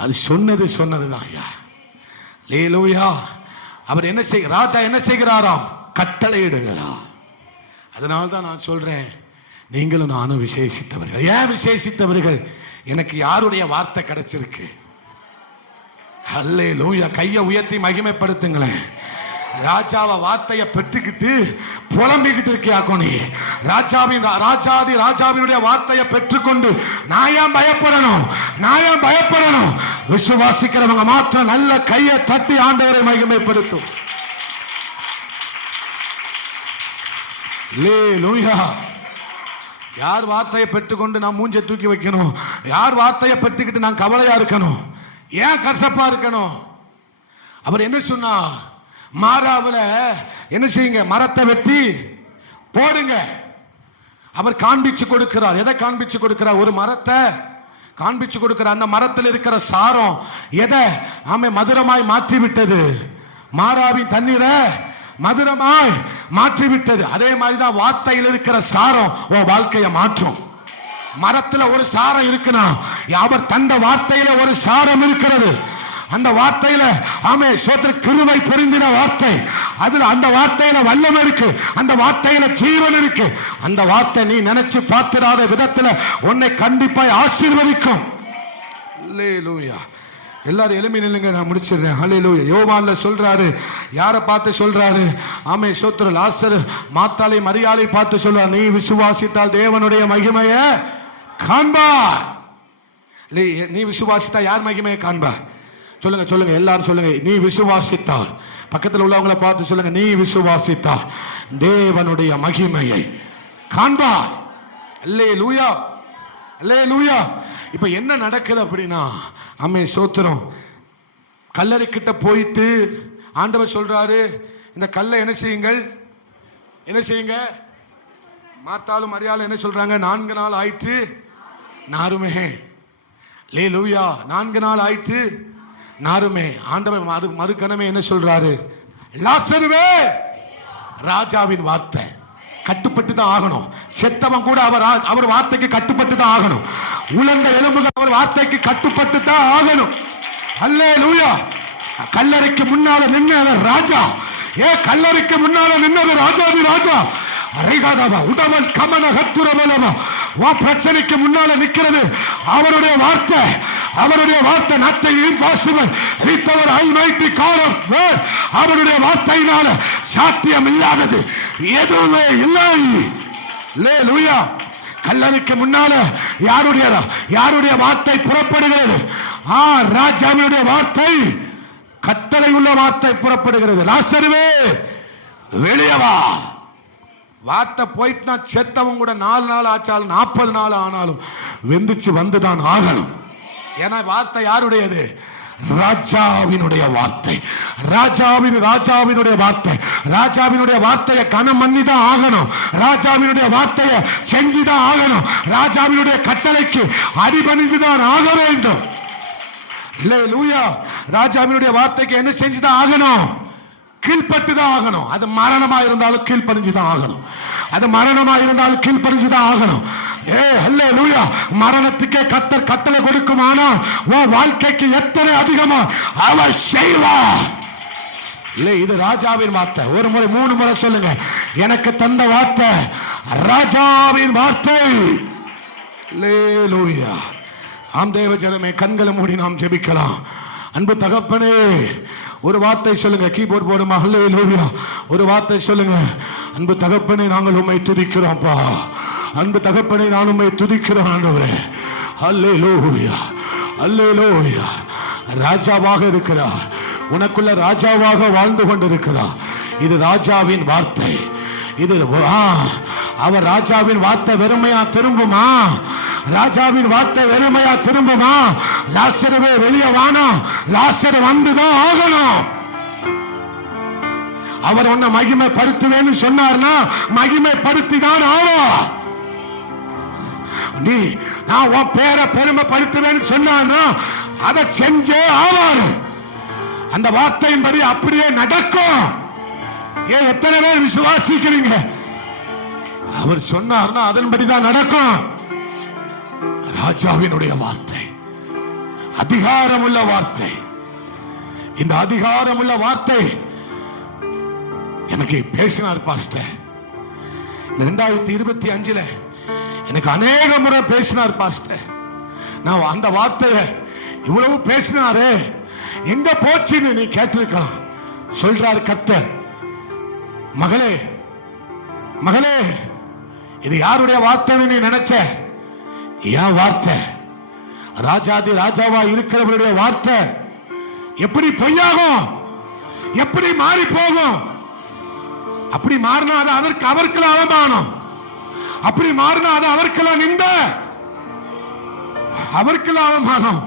அது சொன்னதுதான் ஐயா. அல்லேலூயா. அவர் என்ன செய்ய, ராஜா என்ன செய்கிறாராம்? கட்டளை இடுகிறார். அதனால்தான் நான் சொல்றேன், நீங்களும் நானும் விசேஷித்தவர்கள். ஏன் விசேஷித்தவர்கள்? எனக்கு யாருடைய வார்த்தை கிடைச்சிருக்கு? அல்லேலூயா. கையை உயர்த்தி மகிமைப்படுத்துங்களேன். ராஜாவை வார்த்தையை பெற்றுக்கிட்டு புலம்பிக்கிட்டு இருக்கியாக்கோ நீ? ராஜாவினுடைய வார்த்தையை பெற்றுக்கொண்டு நான் ஏன் பயப்படணும்? நான் ஏன் பயப்படணும்? விசுவாசிக்கிறவங்க மாத்திரம் நல்ல கையை தட்டி ஆண்டவரை மகிமைப்படுத்தும். அல்லேலூயா. யார் வார்த்தையை பெற்றுக்கொண்டு நான் மூஞ்சை தூக்கி வைக்கணும்? யார் வார்த்தையை பெற்றுக்கிட்டு நான் கவலையா இருக்கணும்? ஏன் கசப்பா இருக்கணும்? அவர் என்ன சொன்னா? மாறாவுல என்ன செய்யுங்க? மரத்தை வெட்டி போடுங்க. அவர் காண்பிச்சு கொடுக்கிறார். எதை காண்பிச்சு கொடுக்கிறார்? ஒரு மரத்தை காண்பிச்சு கொடுக்கிறார். அந்த மரத்தில் இருக்கிற சாரம் எதை மதுரமாய் மாற்றி விட்டது? மாறாவின் தண்ணீரை மதுரமாய் மாற்றி விட்டது. அதே மாதிரிதான் வார்த்தையில் இருக்கிற சாரம் உன் வாழ்க்கையை மாற்றும். மரத்துல ஒரு சாரம் இருக்குன்னா அவர் தந்த வார்த்தையில ஒரு சாரம் இருக்கிறது. அந்த வார்த்தையில கிருபை பொருந்தின வார்த்தை. அதுல அந்த வார்த்தையில வல்லமை இருக்கு. அந்த வார்த்தையில ஜீவன் இருக்கு. அந்த வார்த்தை நீ நினைச்சு பார்த்திராத விதத்துல உன்னை கண்டிப்பாய் ஆசீர்வதிக்கும். அல்லேலூயா. எல்லாரும் எழுப்பி நில்லுங்க, நான் முடிச்சிடுறேன். ஹல்லேலூயா. யோவான்ல சொல்றாரு, யாரை பார்த்து சொல்றாரு? ஆமே ஸ்தோத்திரம். லாசரு மாத்தாளை மரியாளை பார்த்து சொல்றாரு, நீ விசுவாசித்தால் தேவனுடைய மகிமையை காண்பாய். நீ விசுவாசித்தா யார் மகிமையை காண்பா? சொல்லுங்க சொல்லுங்க, எல்லாரும் சொல்லுங்க. நீ விசுவாசித்தால், பக்கத்தில் உள்ளவங்களை பார்த்து சொல்லுங்க, நீ விசுவாசித்தால் தேவனுடைய மகிமையை காண்பாய். அல்லேலூயா, அல்லேலூயா. இப்ப என்ன நடக்குது அப்படின்னா, ஆமே ஸ்தோத்திரம், கல்லறை கிட்ட போயிட்டு ஆண்டவர் சொல்றாரு, இந்த கல்லை என்ன செய்யுங்கள், என்ன செய்யுங்க. மாத்தாலும் மரியாதை என்ன சொல்றாங்க? 4 நாள் ஆயிற்று நாருமே. அல்லேலூயா. 4 நாள் ஆயிற்று நாருமே. ஆண்டவர் மறுகணமே என்ன சொல்றாரு? லாசருவே, ராஜாவின் வார்த்தை கட்டுப்பட்டு தான் ஆகணும். செத்தவன் கூட அவர் வார்த்தைக்கு கட்டுப்பட்டு தான் ஆகணும். உலர்ந்த எலும்புகள் அவர் வார்த்தைக்கு கட்டுப்பட்டு தான் ஆகணும். அல்லேலூயா. கல்லறைக்கு முன்னால நின்ன ராஜா, கல்லறைக்கு முன்னால நின்னது ராஜாதி ராஜா. உடவல் கமன கத்துரவலமா. பிரச்சனைக்கு முன்னால நிக்கிறது அவருடைய வார்த்தை. அவருடைய வார்த்தை nothing impossible with our almighty God of word. அவருடைய வார்த்தையினால சாத்தியம் இல்லாதது எதுவுமே இல்லை. அல்லேலூயா. கல்லறைக்கு முன்னால யாருடைய வார்த்தை புறப்படுகிறது? ராஜாவினுடைய வார்த்தை, கட்டளை உள்ள வார்த்தை புறப்படுகிறது. லாசருவே, வெளியே வா. வார்த்தை போயிட்டுனா செத்தவங்க கூட 4 நாள் ஆச்சாலும் 40 நாள் ஆனாலும் வெந்துச்சு வந்துதான் ஆகணும். ஏன்னா வார்த்தை யாருடையது? ராஜாவினுடைய வார்த்தை. ராஜாவினுடைய வார்த்தை. ராஜாவினுடைய வார்த்தையை கனம் பண்ணி தான் ஆகணும். ராஜாவினுடைய வார்த்தையை செஞ்சுதான் ஆகணும். ராஜாவினுடைய கட்டளைக்கு அடிபணிந்துதான் ஆக வேண்டும். அல்லேலூயா. ராஜாவினுடைய வார்த்தைக்கு என்ன செஞ்சுதான் ஆகணும்? கீழ்பட்டுதான் ஆகணும். அது மரணமா இருந்தாலும் கீழ்ப்படிஞ்சுதான் ஆகணும். அது மரணமா இருந்தாலும் கீழ்ப்படிஞ்சுதான் ஆகணும். அல்லேலூயா. மரணத்துக்கே கர்த்தர் கட்டளை கொடுக்குமானால் உன் வாழ்க்கைக்கு எத்தனை அதிகமா அவர் செய்வார். இல்லை, இது ராஜாவின் வார்த்தை. ஒரு முறை 3 முறை சொல்லுங்க, எனக்கு தந்த வார்த்தை ராஜாவின் வார்த்தை. அல்லேலூயா. ஆம் தேவ ஜனமே, கண்களை மூடி நாம் ஜெபிக்கலாம். அன்பு தகப்பனே, ஒரு வார்த்தை சொல்லுங்க. கீபோர்ட் போடுமா? அல்லேலூயா. ஒரு வார்த்தை சொல்லுங்க. அன்பு தகப்பனே, நாங்கள் உம்மை துதிக்கிறோம்ப்பா. அன்பு தகப்பனே, நான் உம்மை துதிக்கிறோம் ஆண்டவரே. அல்லேலூயா, அல்லேலூயா. ராஜாவாக இருக்கிறார், உனக்குள்ள ராஜாவாக வாழ்ந்து கொண்டிருக்கிறார். இது ராஜாவின் வார்த்தை. இது அவர் ராஜாவின் வார்த்தை வெறுமையா திரும்புமா? ராஜாவின் வார்த்தை வெறுமையா திரும்புமா? லாசருவே, வெளியே வானா. லாசரு வந்துதான் ஆகணும். அவர் உன்னை மகிமைப்படுத்துவேன்னு சொன்னார்னா மகிமைப்படுத்தி தான் ஆவா. நீ நான் உன் பேரை பெருமைப்படுத்துவேன்னு சொன்னா அதை செஞ்சே ஆவாரு. அந்த வார்த்தையின்படி அப்படியே நடக்கும். எத்தனை பேர் விசுவாசிக்கிறீங்க? அவர் சொன்னார்னா அதன்படிதான் நடக்கும். ராஜாவினுடைய வார்த்தை, அதிகாரமுள்ள வார்த்தை. இந்த அதிகாரமுள்ள வார்த்தை எனக்கு பேசினார் பாஸ்டர். இந்த 2025 எனக்கு அநேக முறை பேசினார் பாஸ்டர். நான் அந்த வார்த்தையை இவ்வளவு பேசினாரு, எங்க போச்சுன்னு நீ கேட்டிருக்கலாம். சொல்றாரு கர்த்தர், மகளே மகளே, இது யாருடைய வார்த்தைன்னு நீ நினைச்ச? என் வார்த்தை. ராஜாதி ராஜாவா இருக்கிறவருடைய வார்த்தை எப்படி பொய்யாகும்? எப்படி மாறி போகும்? அப்படி மாறினா அது அவருக்குள்ள அவமானம். அப்படி மாறினா அது அவருக்குள்ள நிந்த, அவருக்குள்ள அவமானம்.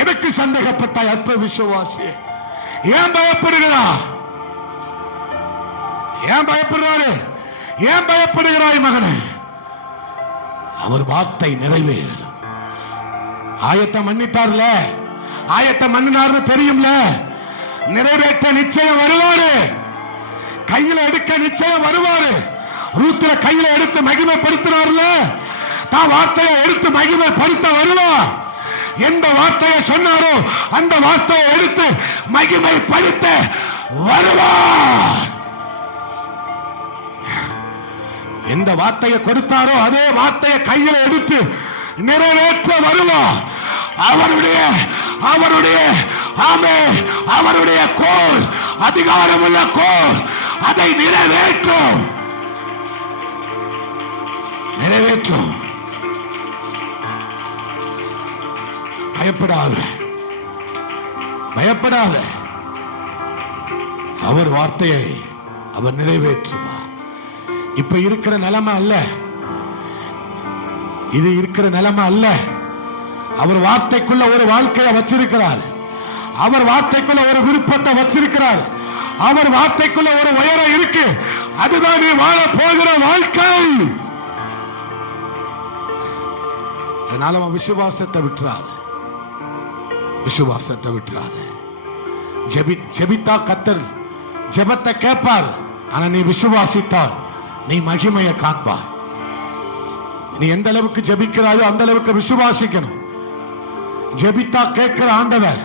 எதற்கு சந்தேகப்பட்டாய் அற்ப விசுவாசி? ஏன் பயப்படுகிறா? ஏன் பயப்படுறாரு? ஏன் பயப்படுகிறாய் மகனே? அவர் வார்த்தை நிறைவேறும். ஆயத்தம் மன்னித்தார்ல, ஆயத்தம் மன்னினார்னு தெரியும்ல, நிறைவேற்ற நிச்சயம் வருவாரு. கையில எடுக்க நிச்சயம் வருவாரு. ரூத்ல கையில எடுத்து மகிமைப்படுத்தினார்ல, தான் வார்த்தையை எடுத்து மகிமைப்படுத்த வருவார். எந்த வார்த்தையை சொன்னாரோ அந்த வார்த்தையை எடுத்து மகிமைப்படுத்த வருவார். எந்த வார்த்தையை கொடுத்தாரோ அதே வார்த்தையை கையில எடுத்து நிறைவேற்ற வருவார். அவருடைய அவருடைய அவருடைய கோல், அதிகாரமுள்ள கோல் அதை நிறைவேற்றும். பயப்படாத. அவர் வார்த்தையை அவர் நிறைவேற்றுவார். இப்ப இருக்கிற நிலைமை அல்ல, இது இருக்கிற நிலைமை அல்ல. அவர் வார்த்தைக்குள்ள ஒரு வாழ்க்கையை வச்சிருக்கிறார். அவர் வார்த்தைக்குள்ள ஒரு விருப்பத்தை வச்சிருக்கிறார். அவர் வார்த்தைக்குள்ள ஒரு உயரம் இருக்கு. அதுதான் நீ வாழ போகிற வாழ்க்கை. அதனால அவன் விசுவாசத்தை விட்டுறாத. ஜெபித்தா கர்த்தர் ஜெபத்தை கேட்பார். ஆனா நீ விசுவாசித்தால் நீ மகிமையை காண்பார். நீ எந்த அளவுக்கு ஜெபிக்கிறாயோ அந்த அளவுக்கு விசுவாசிக்கணும். ஜெபித்தா கேட்கிற ஆண்டவர்,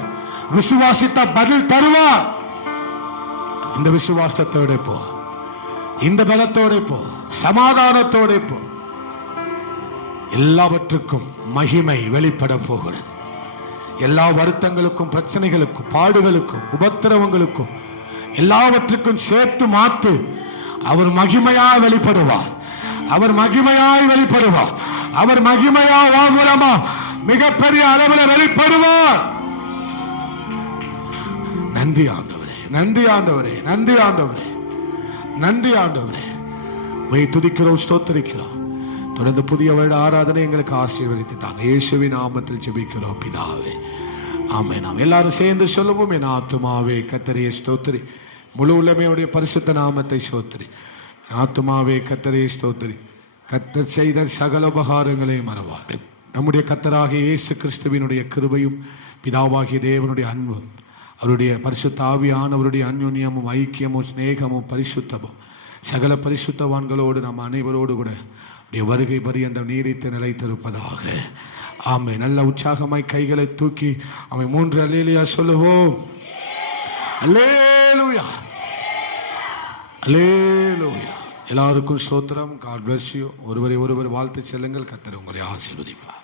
விசுவாசித்தா பதில் தருவார். இந்த விசுவாசத்தோட போ, இந்த பலத்தோட போ, சமாதானத்தோட போ. எல்லாவற்றுக்கும் மகிமை வெளிப்பட போகிறது. எல்லா வருத்தங்களுக்கும், பிரச்சனைகளுக்கும், பாடுகளுக்கும், உபத்திரவங்களுக்கும் எல்லாவற்றுக்கும் சேர்த்து மாத்து. அவர் மகிமையாய் வெளிப்படுவார். அவர் மகிமையா வா மூலமா மிகப்பெரிய அளவில் வெளிப்படுவார். நன்றி ஆண்டவரே. துதிக்கிறோம், ஸ்தோத்திரிக்கிறோம். தொடர்ந்து புதிய வருட ஆராதனை எங்களுக்கு ஆசீர்வதித்து தாங்க. இயேசுவின் நாமத்தில் ஜெபிக்கிறோம் பிதாவே, ஆமென். நாம் எல்லாரும் சேர்ந்து சொல்லுவோம். என் ஆத்துமாவே கர்த்தரை ஸ்தோத்திரி, முழு உள்ளமையுடைய பரிசுத்த நாமத்தை ஸ்தோத்திரி. ஆத்துமாவே கர்த்தரை ஸ்தோத்திரி, கர்த்தர் செய்த சகல உபகாரங்களையும் மறவாதே. நம்முடைய கர்த்தராகிய இயேசு கிறிஸ்துவினுடைய கிருபையும், பிதாவாகிய தேவனுடைய அன்பும், அவருடைய பரிசுத்த ஆவியானவருடைய அன்யோன்யமும், ஐக்கியமும், சிநேகமும், பரிசுத்தமும் சகல பரிசுத்தவான்களோடு நம் அனைவரோடு கூட வருகை பரியந்த நீடித்து நிலைத்திருப்பதாக. ஆமென். நல்ல உற்சாகமாய் கைகளை தூக்கி அவை 3 அல்லேலூயா சொல்லுவோம். அல்லேலூயா, அல்லேலூயா. எல்லாருக்கும் ஸ்தோத்திரம். God bless you. ஒருவரை ஒருவர் வாழ்த்து செல்லுங்கள். கர்த்தர் உங்களை ஆசீர்வதிப்பார்.